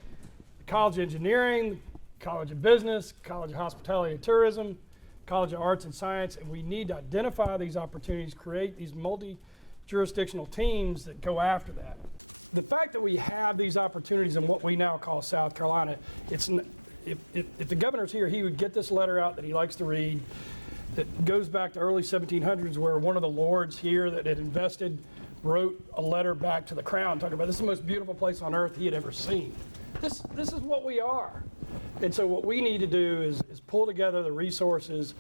College of Engineering, College of Business, College of Hospitality and Tourism, College of Arts and Science, and we need to identify these opportunities, create these multi-jurisdictional teams that go after that. The fact that we have these opportunities in what we now call South Carolina, if the governor's here, he would get this letter out that he likes to read that goes back to early 1700s, where one of the lords here that had invested wrote a letter back to the crown talking about this is the most beautiful place on earth he had ever seen. This is what we are. And so what we need to do is pull together the resources,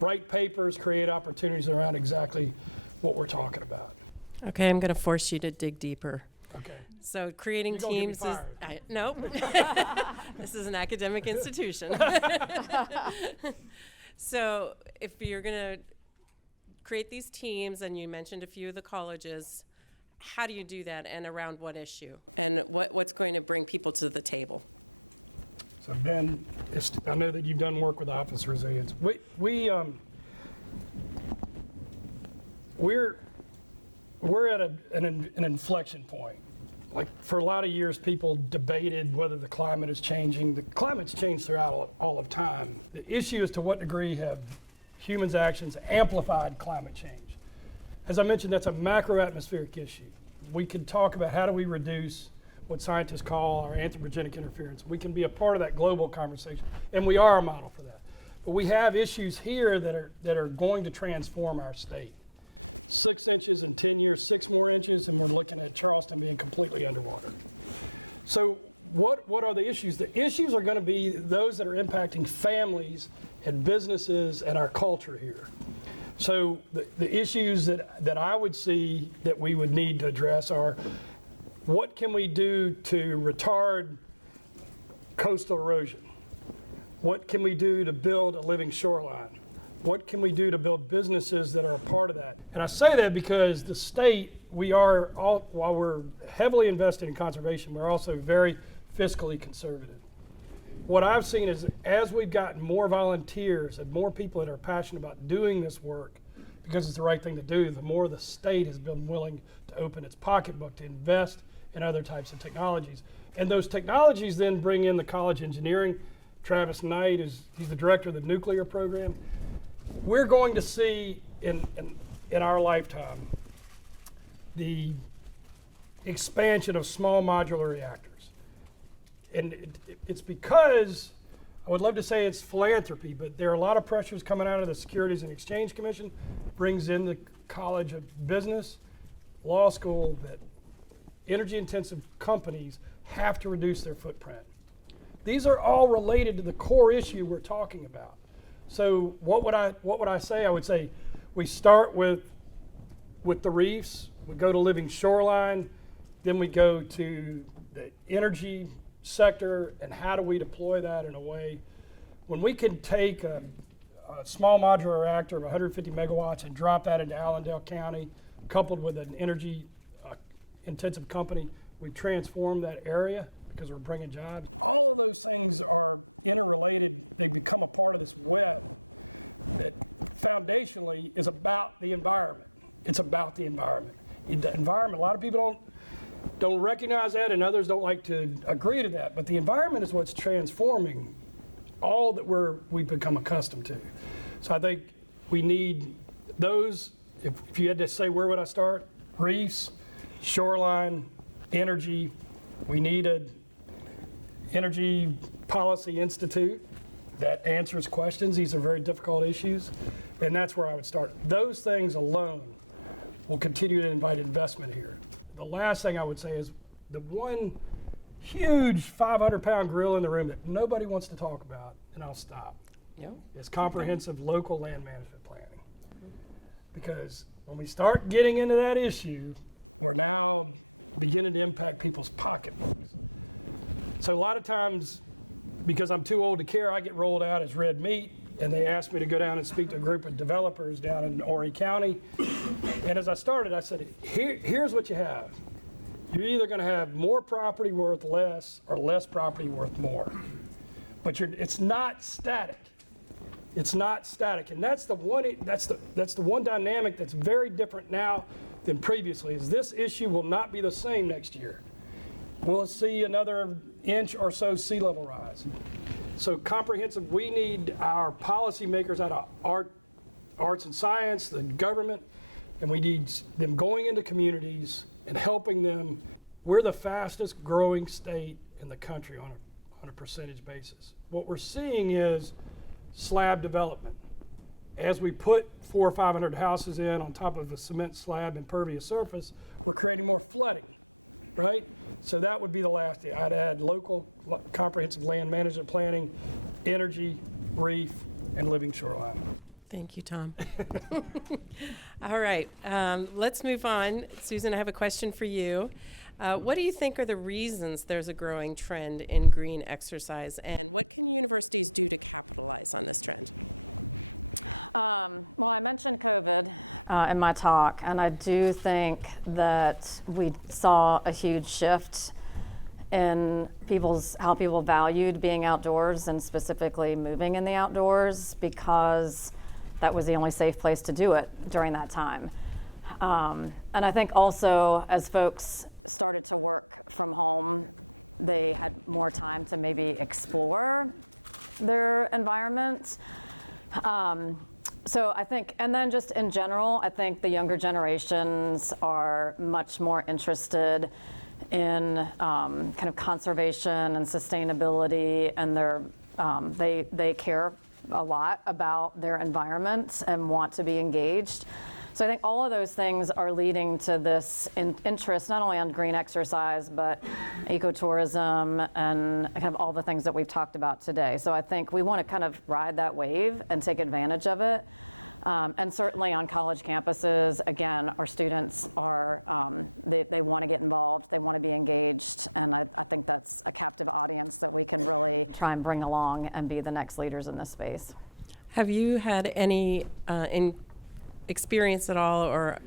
write papers, create opportunities around exactly what we're talking about. Okay, I'm going to force you to dig deeper. Okay. So creating You're gonna get me teams is fired. nope. This is an academic institution. So if you're going to create these teams, and you mentioned a few of the colleges, how do you do that, and around what issue, and what's going to bring people to the table? So Ben, I know that you've done work with Office of Resilience. We're at an inflection point. Like for a lot of years, people debated whether the climate is changing. The climate's changed throughout all of time. The issue is to what degree have humans' actions amplified climate change. As I mentioned, that's a macro-atmospheric issue. We can talk about how do we reduce what scientists call our anthropogenic interference. We can be a part of that global conversation, and we are a model for that. But we have issues here that are going to transform our state. 6 inches in 10 years, 6 more inches, and we're looking at Charleston being completely underwater. So what are the issues? The issues are going to be those that are impacting families and businesses and our culture here. So the issues that I would see that we would need to address are, what can we do to retard coastal erosion? What can we do to build a living shoreline? What can we do to build businesses that are a part of that? And I say that because the state, while we're heavily invested in conservation, we're also very fiscally conservative. What I've seen is as we've gotten more volunteers and more people that are passionate about doing this work, because it's the right thing to do, the more the state has been willing to open its pocketbook to invest in other types of technologies. And those technologies then bring in the College of Engineering. Travis Knight, he's the director of the nuclear program. We're going to see in our lifetime the expansion of small modular reactors. And it's because, I would love to say it's philanthropy, but there are a lot of pressures coming out of the Securities and Exchange Commission, brings in the College of Business, Law School, that energy intensive companies have to reduce their footprint. These are all related to the core issue we're talking about. So what would I say? I would say we start with the reefs, we go to living shoreline, then we go to the energy sector, and how do we deploy that in a way when we can take a small modular reactor of 150 megawatts and drop that into Allendale County, coupled with an energy intensive company, we transform that area because we're bringing jobs. All of those things are interrelated. They become a part of this web that foundationally is about the environment. It's about the environment. The environment, a lot of people don't recognize that, and others don't like to agree to that, but the environment is what's transforming all that we've become accustomed to. So I think we need those. If you had to say, where would I start? Reefs, shoreline, energy. We need an energy policy institute that answers questions. These are very difficult issues, and that's where I would start. Those things alone will continue to invite investment here. The last thing I would say is the one huge 500-pound gorilla in the room that nobody wants to talk about, and I'll stop, is comprehensive local land management planning. Because when we start getting into that issue, we're now beginning to impact people's pocketbooks. So a lot of times, because I'm too old to care, I get rolled out as red meat, and they asked me to go down and speak to a group of developers down in Horry County. And as I started, I said, here's what you have. You're either going to have more property worth less or less property worth more. But it's not static. It's not static. And that's the one dynamic that's very different now than previously, is this issue will not be the same next year. We'll see another inch or so sea level rise. So comprehensive, we need our policymakers out of arts and science, the government, and we need them going into communities and helping them. We're the fastest growing state in the country on a percentage basis. What we're seeing is slab development. As we put 400 or 500 houses in on top of a cement slab impervious surface, we're creating more flooding, right? So that would be the last thing. I'd add local comprehensive land management planning, energy, reef, and living shoreline. Thank you, Tom. All right, let's move on. Susan, I have a question for you. What do you think are the reasons there's a growing trend in green exercise, and what can universities do to capitalize on this trend? Well, I mentioned COVID in my talk, and I do think that we saw a huge shift in how people valued being outdoors, and specifically moving in the outdoors, because that was the only safe place to do it during that time. And I think also, as folks started to work from home, they had more time to maybe explore their environment. So I think, and then just in general, I think the younger generations are much more interested in kind of conservation and sustainability, and they care a lot about their environment and want to be engaged. So I think all of those things are leading to this interest, not only on green exercise, but ecotourism and kind of all the things that we've talked about today. So I think we want to kind of ride that wave and take advantage of it. And certainly on college campuses, again, our students are, they want to get involved, they want to be engaged, and I think that's a captive audience that we can really try and bring along and be the next leaders in this space. Have you had any experience at all, or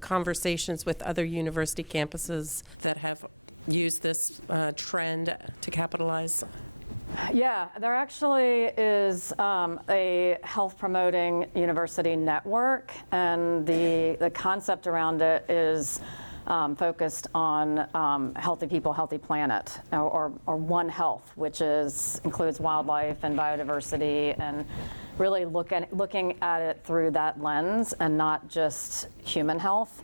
conversations with other university campuses that have used this trend to capitalize? Yeah, there actually is a health promoting university network, and the concept around it is focused on healthy people, healthy planet, or One Health, which includes wildlife and biodiversity, and really looking at it through that lens and not just human health.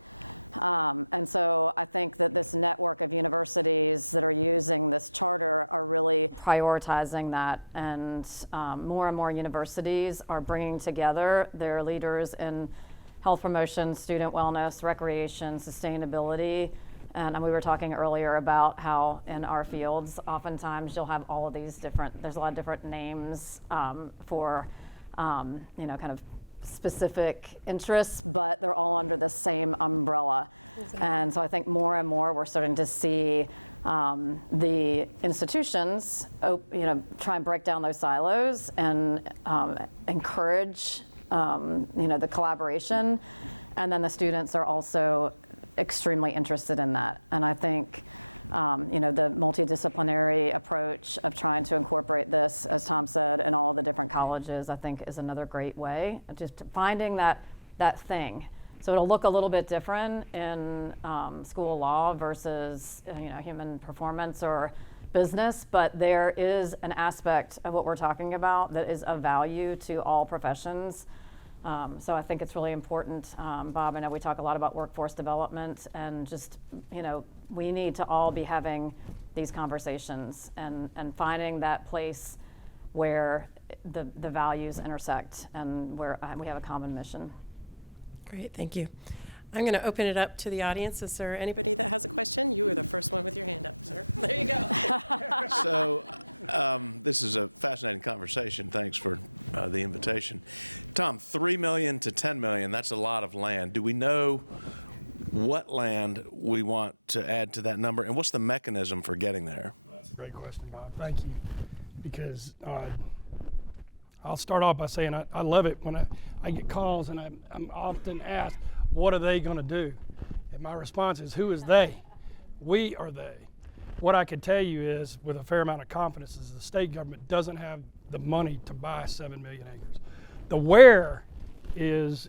And so I think that this network of universities that are using this charter are really prioritizing that, and more and more universities are bringing together their leaders in health promotion, student wellness, recreation, sustainability. And we were talking earlier about how in our fields, oftentimes you'll have all of these there's a lot of different names for you know, kind of specific interests, but they're all under the same umbrella. Exactly. And so I think more and more we're starting to see the institutions, you know, try and break down those silos and encourage, you know, the collaboration. And then the students are also extremely interested in that. And I think, you know, the multidisciplinary approach of trying to incorporate this, as Tom said, in all the different colleges, I think is another great way. Just finding that thing. So it'll look a little bit different in school of law versus, you know, human performance or business, but there is an aspect of what we're talking about that is of value to all professions. So I think it's really important, Bob, I know we talk a lot about workforce development, and just, you know, we need to all be having these conversations and finding that place where the values intersect and where we have a common mission. Great, thank you. I'm going to open it up to the audience. Is there anybody that has a question? You were the first one with your hand up, sir. There you go. So this is a fascinating conversation. Thanks for the invitation. Tom, 3 million to 10 million, that's a lot of land. Do we know what land we want to add to that number, and what's the mechanism for getting there? That's a great question, Bob. Thank you. Because I'll start off by saying I love it when I get calls and I'm often asked, what are they going to do? And my response is, who is they? We are they. What I can tell you is, with a fair amount of confidence, is the state government doesn't have the money to buy 7 million acres. The where is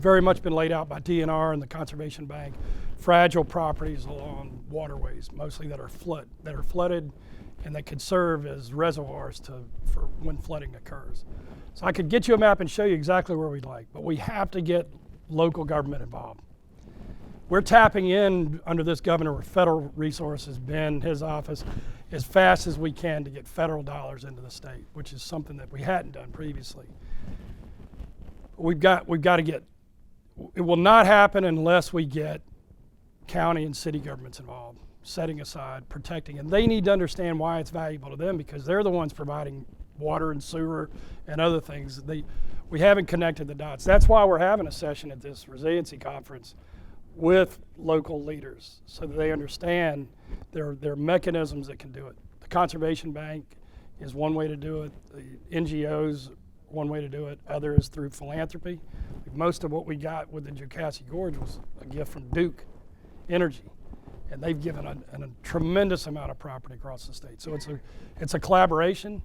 very much been laid out by DNR and the Conservation Bank. Fragile properties along waterways, mostly that are flooded, and that could serve as reservoirs for when flooding occurs. So I could get you a map and show you exactly where we'd like, but we have to get local government involved. We're tapping in under this governor with federal resources, Ben, his office, as fast as we can to get federal dollars into the state, which is something that we hadn't done previously. We've got to get, it will not happen unless we get county and city governments involved, setting aside, protecting, and they need to understand why it's valuable to them, because they're the ones providing water and sewer and other things. We haven't connected the dots. That's why we're having a session at this resiliency conference with local leaders, so that they understand there are mechanisms that can do it. The Conservation Bank is one way to do it. The NGOs, one way to do it. Others through philanthropy. Most of what we got with the Jocassee Gorge was a gift from Duke Energy, and they've given a tremendous amount of property across the state. So it's a collaboration,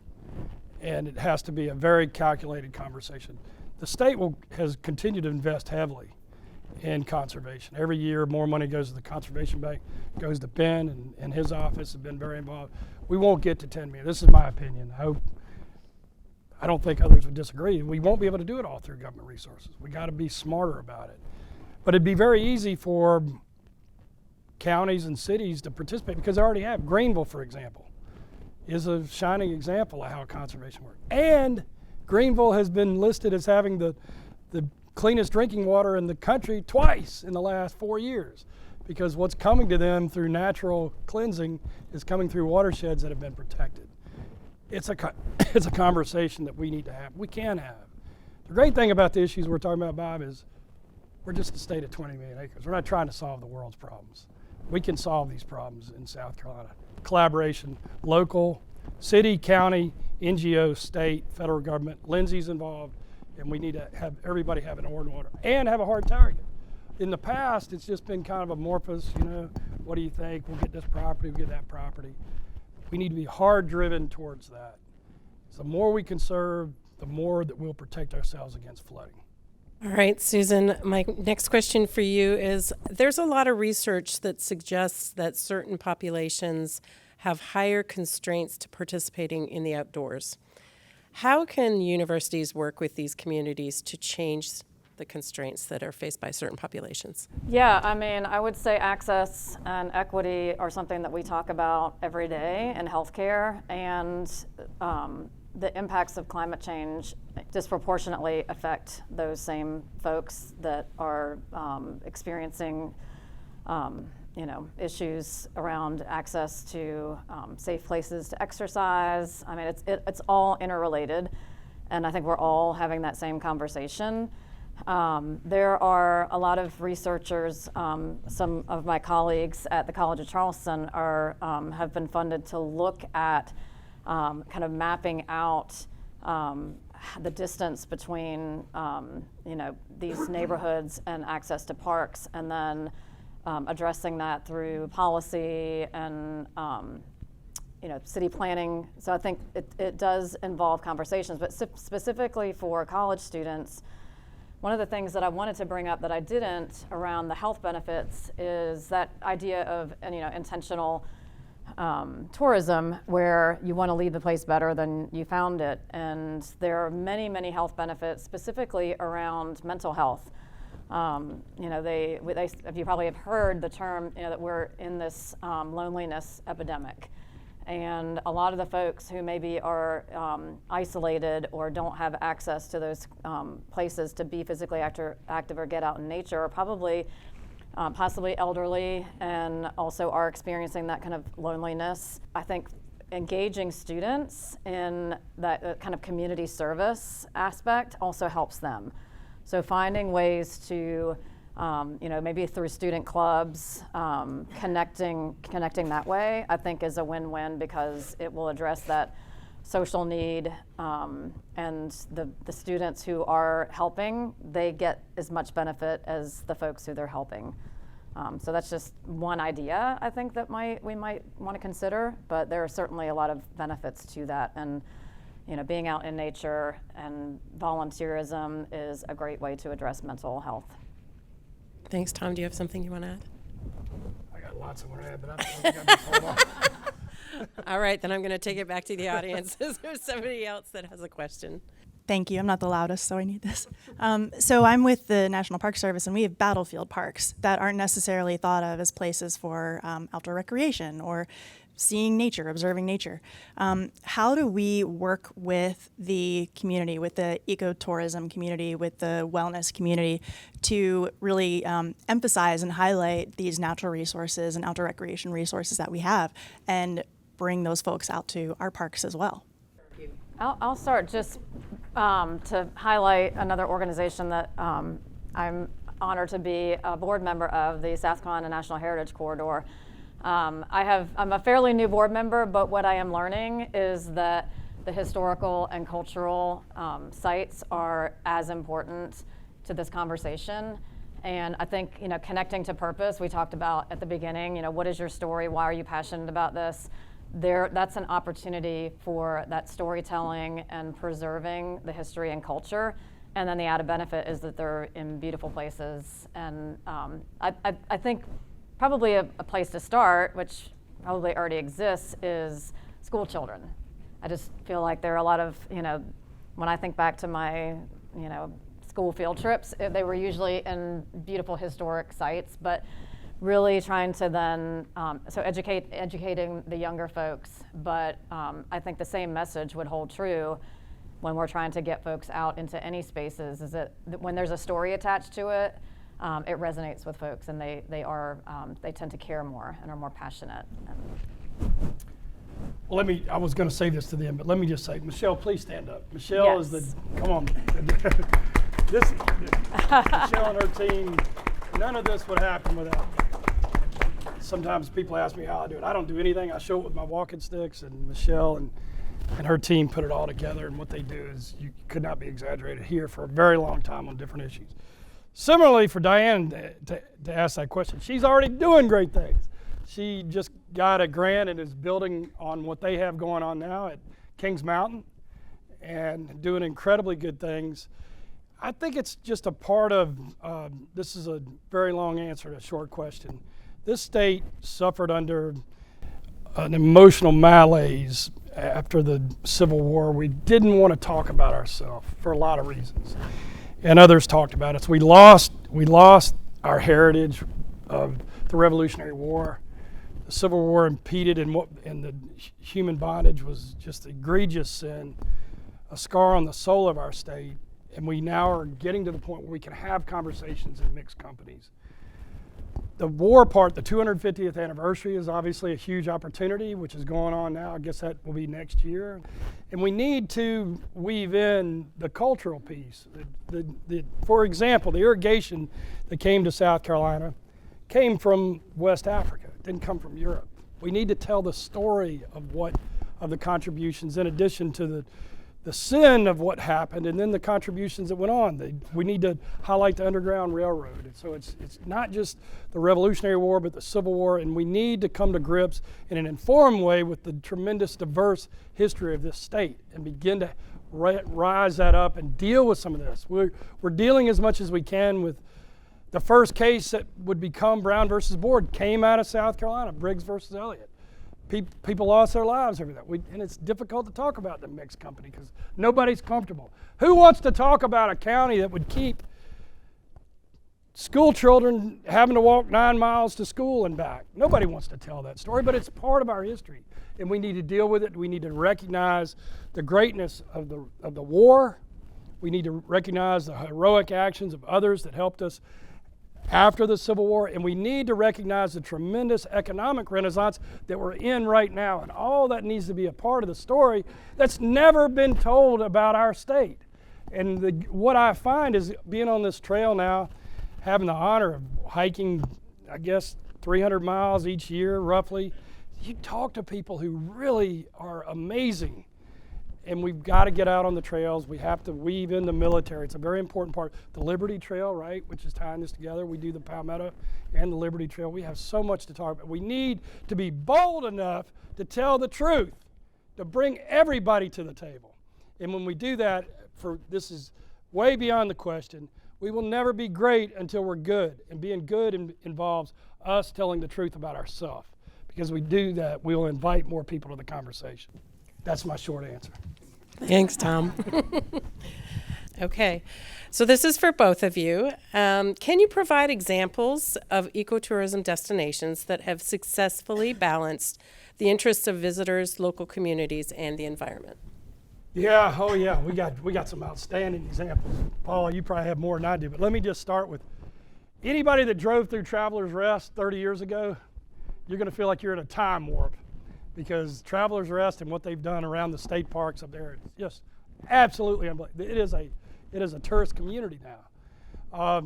and it has to be a very calculated conversation. The state has continued to invest heavily in conservation. Every year more money goes to the Conservation Bank, goes to Ben and his office have been very involved. We won't get to 10 million. This is my opinion. I don't think others would disagree. We won't be able to do it all through government resources. We got to be smarter about it. But it'd be very easy for counties and cities to participate, because they already have. Greenville, for example, is a shining example of how conservation works. And Greenville has been listed as having the cleanest drinking water in the country twice in the last 4 years, because what's coming to them through natural cleansing is coming through watersheds that have been protected. It's a conversation that we need to have. We can have. The great thing about the issues we're talking about, Bob, is we're just a state of 20 million acres. We're not trying to solve the world's problems. We can solve these problems in South Carolina. Collaboration, local, city, county, NGO, state, federal government. Lindsay's involved, and we need to have everybody have an oar in water and have a hard target. In the past, it's just been kind of amorphous, you know, what do you think? We'll get this property, we'll get that property. We need to be hard driven towards that. So the more we conserve, the more that we'll protect ourselves against flooding. All right, Susan, my next question for you is, there's a lot of research that suggests that certain populations have higher constraints to participating in the outdoors. How can universities work with these communities to change the constraints that are faced by certain populations? Yeah, I mean, I would say access and equity are something that we talk about every day in healthcare, and the impacts of climate change disproportionately affect those same folks that are experiencing issues around access to safe places to exercise. I mean, it's all interrelated. and I think we're all having that same conversation. There are a lot of researchers, some of my colleagues at the College of Charleston have been funded to look at kind of mapping out the distance between these neighborhoods and access to parks, and then addressing that through policy and city planning. So I think it does involve conversations, but specifically for college students, one of the things that I wanted to bring up that I didn't around the health benefits is that idea of intentional tourism, where you want to leave the place better than you found it. And there are many, many health benefits specifically around mental health. You probably have heard the term, that we're in this loneliness epidemic. And a lot of the folks who maybe are isolated or don't have access to those places to be physically active or get out in nature are probably possibly elderly, and also are experiencing that kind of loneliness. I think engaging students in that kind of community service aspect also helps them. So finding ways to maybe through student clubs, connecting that way, I think is a win-win, because it will address that social need, and the students who are helping, they get as much benefit as the folks who they're helping. So that's just one idea I think that we might want to consider, but there are certainly a lot of benefits to that. And being out in nature and volunteerism is a great way to address mental health. Thanks, Tom. Do you have something you want to add? I got lots I want to add, but I think I just hold on. All right, then I'm going to take it back to the audience. Is there somebody else that has a question? Thank you. I'm not the loudest, so I need this. So I'm with the National Park Service, and we have battlefield parks that aren't necessarily thought of as places for outdoor recreation or seeing nature, observing nature. How do we work with the community, with the ecotourism community, with the wellness community, to really emphasize and highlight these natural resources and outdoor recreation resources that we have, and bring those folks out to our parks as well? I'll start just to highlight another organization that I'm honored to be a board member of, the South Carolina National Heritage Corridor. I'm a fairly new board member, but what I am learning is that the historical and cultural sites are as important to this conversation. And I think, connecting to purpose, we talked about at the beginning, what is your story? Why are you passionate about this? That's an opportunity for that storytelling and preserving the history and culture. And then the added benefit is that they're in beautiful places. And I think probably a place to start, which probably already exists, is school children. I just feel like there are a lot of, when I think back to my, school field trips, they were usually in beautiful historic sites, but really trying to then, educating the younger folks. But I think the same message would hold true when we're trying to get folks out into any spaces, is that when there's a story attached to it, it resonates with folks, and they tend to care more and are more passionate. Well, I was going to say this to them, but let me just say, Michelle, please stand up. Michelle is come on. Michelle and her team, none of this would happen without. Sometimes people ask me how I do it. I don't do anything. I show it with my walking sticks, and Michelle and her team put it all together, and what they do is, you could not be exaggerated, here for a very long time on different issues. Similarly, for Diane to ask that question, she's already doing great things. She just got a grant and is building on what they have going on now at Kings Mountain and doing incredibly good things. I think it's just a part of, this is a very long answer to a short question. This state suffered under an emotional malaise after the Civil War. We didn't want to talk about ourselves for a lot of reasons. And others talked about it. So we lost our heritage of the Revolutionary War. The Civil War impeded, and the human bondage was just egregious and a scar on the soul of our state. And we now are getting to the point where we can have conversations in mixed companies. the war part, the 250th anniversary is obviously a huge opportunity, which is going on now. I guess that will be next year. And we need to weave in the cultural piece. For example, the irrigation that came to South Carolina came from West Africa. It didn't come from Europe. We need to tell the story of the contributions in addition to the sin of what happened, and then the contributions that went on. We need to highlight the Underground Railroad. And so it's not just the Revolutionary War, but the Civil War, and we need to come to grips in an informed way with the tremendous diverse history of this state and begin to rise that up and deal with some of this. We're dealing as much as we can with the first case that would become Brown versus Board came out of South Carolina, Briggs versus Elliott. People lost their lives over that. And it's difficult to talk about the mixed company because nobody's comfortable. Who wants to talk about a county that would keep school children having to walk 9 miles to school and back? Nobody wants to tell that story, but it's part of our history. And we need to deal with it. We need to recognize the greatness of the war. We need to recognize the heroic actions of others that helped us after the Civil War, and we need to recognize the tremendous economic renaissance that we're in right now, and all that needs to be a part of the story that's never been told about our state. And what I find is being on this trail now, having the honor of hiking, I guess, 300 miles each year, roughly, you talk to people who really are amazing. And we've got to get out on the trails. We have to weave in the military. It's a very important part. The Liberty Trail, right, which is tying this together. We do the Palmetto and the Liberty Trail. We have so much to talk about. We need to be bold enough to tell the truth, to bring everybody to the table. And when we do that, this is way beyond the question, we will never be great until we're good. And being good involves us telling the truth about ourselves. Because we do that, we will invite more people to the conversation. That's my short answer. Thanks, Tom. Okay, so this is for both of you. Can you provide examples of ecotourism destinations that have successfully balanced the interests of visitors, local communities, and the environment? Yeah, oh yeah, we got some outstanding examples. Paul, you probably have more than I do, but let me just start with anybody that drove through Travelers Rest 30 years ago, you're going to feel like you're in a time warp. Because Travelers Rest and what they've done around the state parks up there, it's just absolutely unbelievable. It is a tourist community now.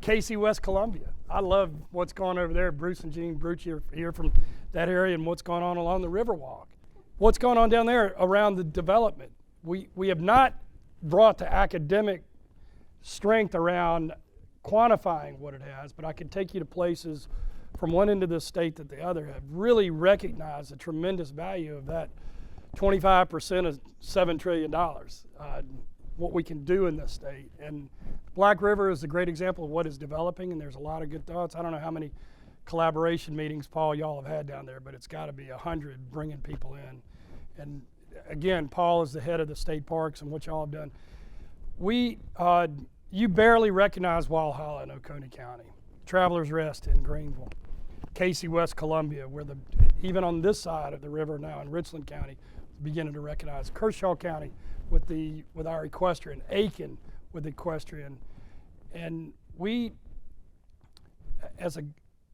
Casey, West Columbia. I love what's going over there. Bruce and Jean Bruce are here from that area, and what's going on along the Riverwalk. What's going on down there around the development. We have not brought the academic strength around quantifying what it has, but I can take you to places from one end of the state to the other have really recognized the tremendous value of that 25% of $7 trillion, what we can do in this state. And Black River is a great example of what is developing, and there's a lot of good thoughts. I don't know how many collaboration meetings, Paul, y'all have had down there, but it's got to be 100 bringing people in. And again, Paul is the head of the state parks and what y'all have done. You barely recognize Walhalla in Oconee County, Travelers Rest in Greenville, Casey, West Columbia, where even on this side of the river now in Richland County, beginning to recognize Kershaw County with our equestrian, Aiken with equestrian, and we, as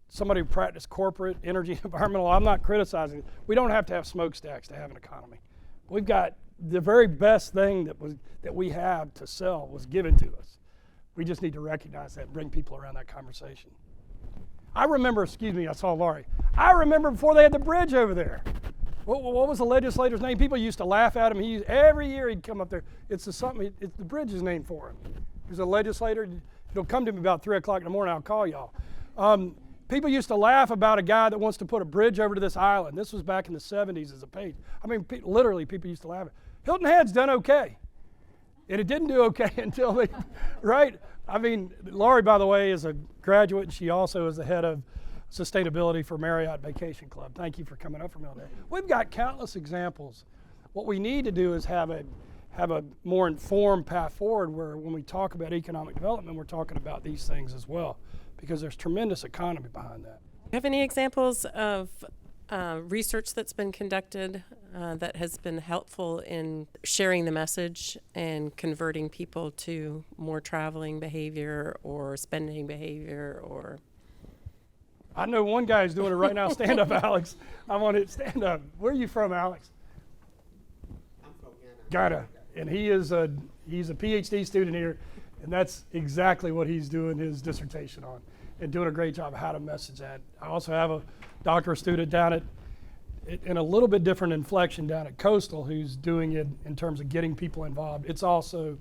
somebody who practiced corporate energy environmental, I'm not criticizing it. We don't have to have smokestacks to have an economy. We've got the very best thing that we have to sell was given to us. We just need to recognize that and bring people around that conversation. I remember, I saw Laurie. I remember before they had the bridge over there. What was the legislator's name? People used to laugh at him. Every year he'd come up there. The bridge is named for him. There's a legislator. It'll come to me about 3 o'clock in the morning. I'll call y'all. People used to laugh about a guy that wants to put a bridge over to this island. This was back in the 70s as a page. I mean, literally people used to laugh. Hilton Head's done okay. And it didn't do okay until they, right? I mean, Laurie, by the way, is a graduate, and she also is the head of sustainability for Marriott Vacation Club. Thank you for coming up from there. We've got countless examples. What we need to do is have a more informed path forward where when we talk about economic development, we're talking about these things as well, because there's tremendous economy behind that. Do you have any examples of research that's been conducted that has been helpful in sharing the message and converting people to more traveling behavior or spending behavior or? I know one guy who's doing it right now. Stand up, Alex. I want it. Stand up. Where are you from, Alex? I'm from Ghana. Ghana. And he's a Ph.D. student here, and that's exactly what he's doing his dissertation on, and doing a great job of how to message that. I also have a doctoral student down at, in a little bit different inflection down at Coastal, who's doing it in terms of getting people involved. It's also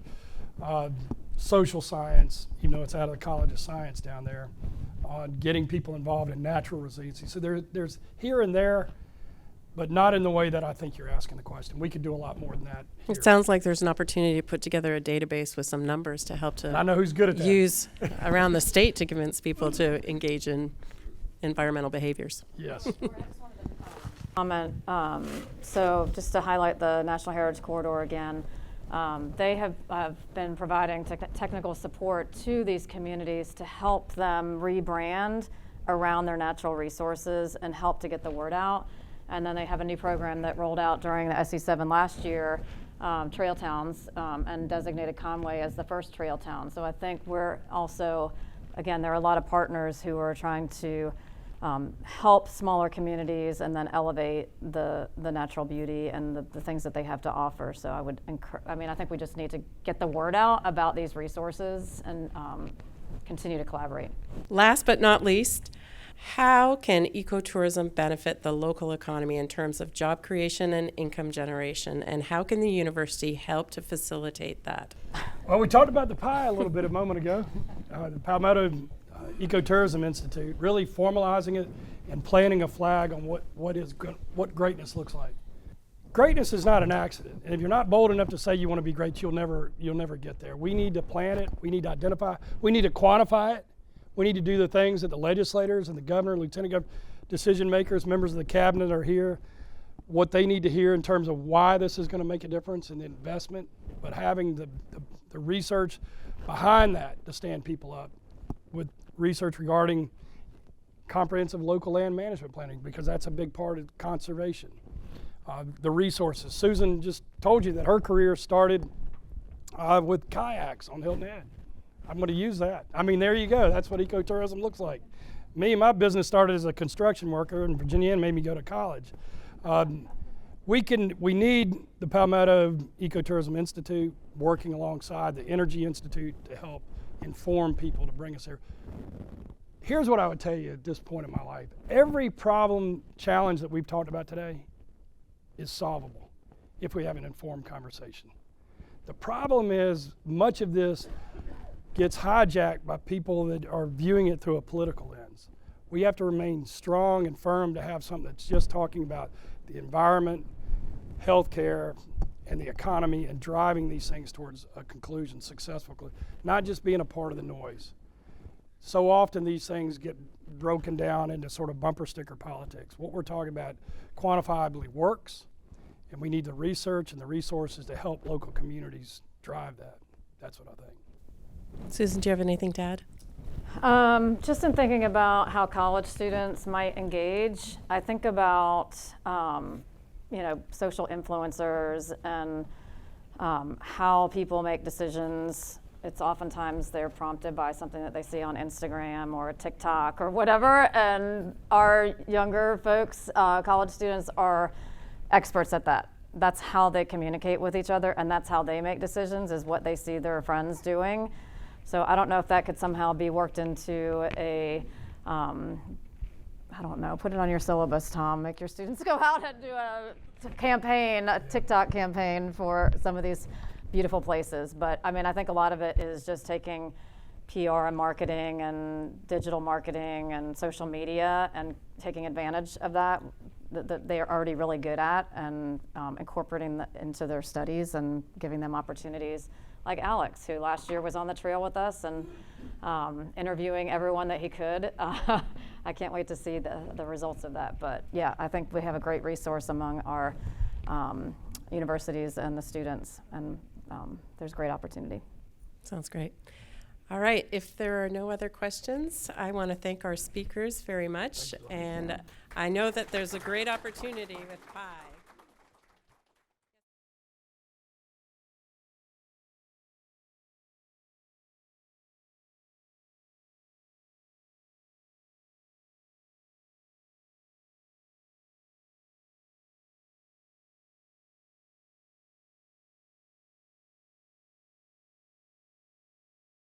social science, even though it's out of the College of Science down there, on getting people involved in natural resiliency. So there's here and there, but not in the way that I think you're asking the question. We could do a lot more than that here. It sounds like there's an opportunity to put together a database with some numbers to help And I know who's good at that. use around the state to convince people to engage in environmental behaviors. Yes. Comment. So just to highlight the National Heritage Corridor again, they have been providing technical support to these communities to help them rebrand around their natural resources and help to get the word out. And then they have a new program that rolled out during the SC7 last year, Trail Towns, and designated Conway as the first trail town. So I think we're also, again, there are a lot of partners who are trying to help smaller communities and then elevate the natural beauty and the things that they have to offer. So I would I think we just need to get the word out about these resources and continue to collaborate. Last but not least, how can ecotourism benefit the local economy in terms of job creation and income generation? And how can the university help to facilitate that? Well, we talked about the pie a little bit a moment ago. The Palmetto Ecotourism Institute, really formalizing it and planting a flag on what greatness looks like. Greatness is not an accident, and if you're not bold enough to say you want to be great, you'll never get there. We need to plan it. We need to identify. We need to quantify it. We need to do the things that the legislators and the governor, lieutenant governor, decision makers, members of the cabinet are here, what they need to hear in terms of why this is going to make a difference in the investment, but having the research behind that to stand people up with research regarding comprehensive local land management planning, because that's a big part of conservation. The resources. Susan just told you that her career started with kayaks on Hilton Head. I'm going to use that. I mean, there you go. That's what ecotourism looks like. Me, my business started as a construction worker in Virginia and made me go to college. We need the Palmetto Ecotourism Institute working alongside the Energy Institute to help inform people to bring us there. Here's what I would tell you at this point in my life. Every problem, challenge that we've talked about today is solvable if we have an informed conversation. The problem is much of this gets hijacked by people that are viewing it through a political lens. We have to remain strong and firm to have something that's just talking about the environment, healthcare, and the economy, and driving these things towards a conclusion, successful conclusion, not just being a part of the noise. So often these things get broken down into sort of bumper sticker politics. What we're talking about quantifiably works, and we need the research and the resources to help local communities drive that. That's what I think. Susan, do you have anything to add? Just in thinking about how college students might engage, I think about social influencers and how people make decisions. It's oftentimes they're prompted by something that they see on Instagram or TikTok or whatever, and our younger folks, college students, are experts at that. That's how they communicate with each other, and that's how they make decisions, is what they see their friends doing. So I don't know if that could somehow be worked into a, I don't know, put it on your syllabus, Tom. Make your students go out and do a campaign, a TikTok campaign for some of these beautiful places. But I mean, I think a lot of it is just taking PR and marketing and digital marketing and social media and taking advantage of that they are already really good at, and incorporating that into their studies and giving them opportunities. Like Alex, who last year was on the trail with us and interviewing everyone that he could. I can't wait to see the results of that. But yeah, I think we have a great resource among our universities and the students, and there's great opportunity. Sounds great. All right, if there are no other questions, I want to thank our speakers very much. And I know that there's a great opportunity with pie.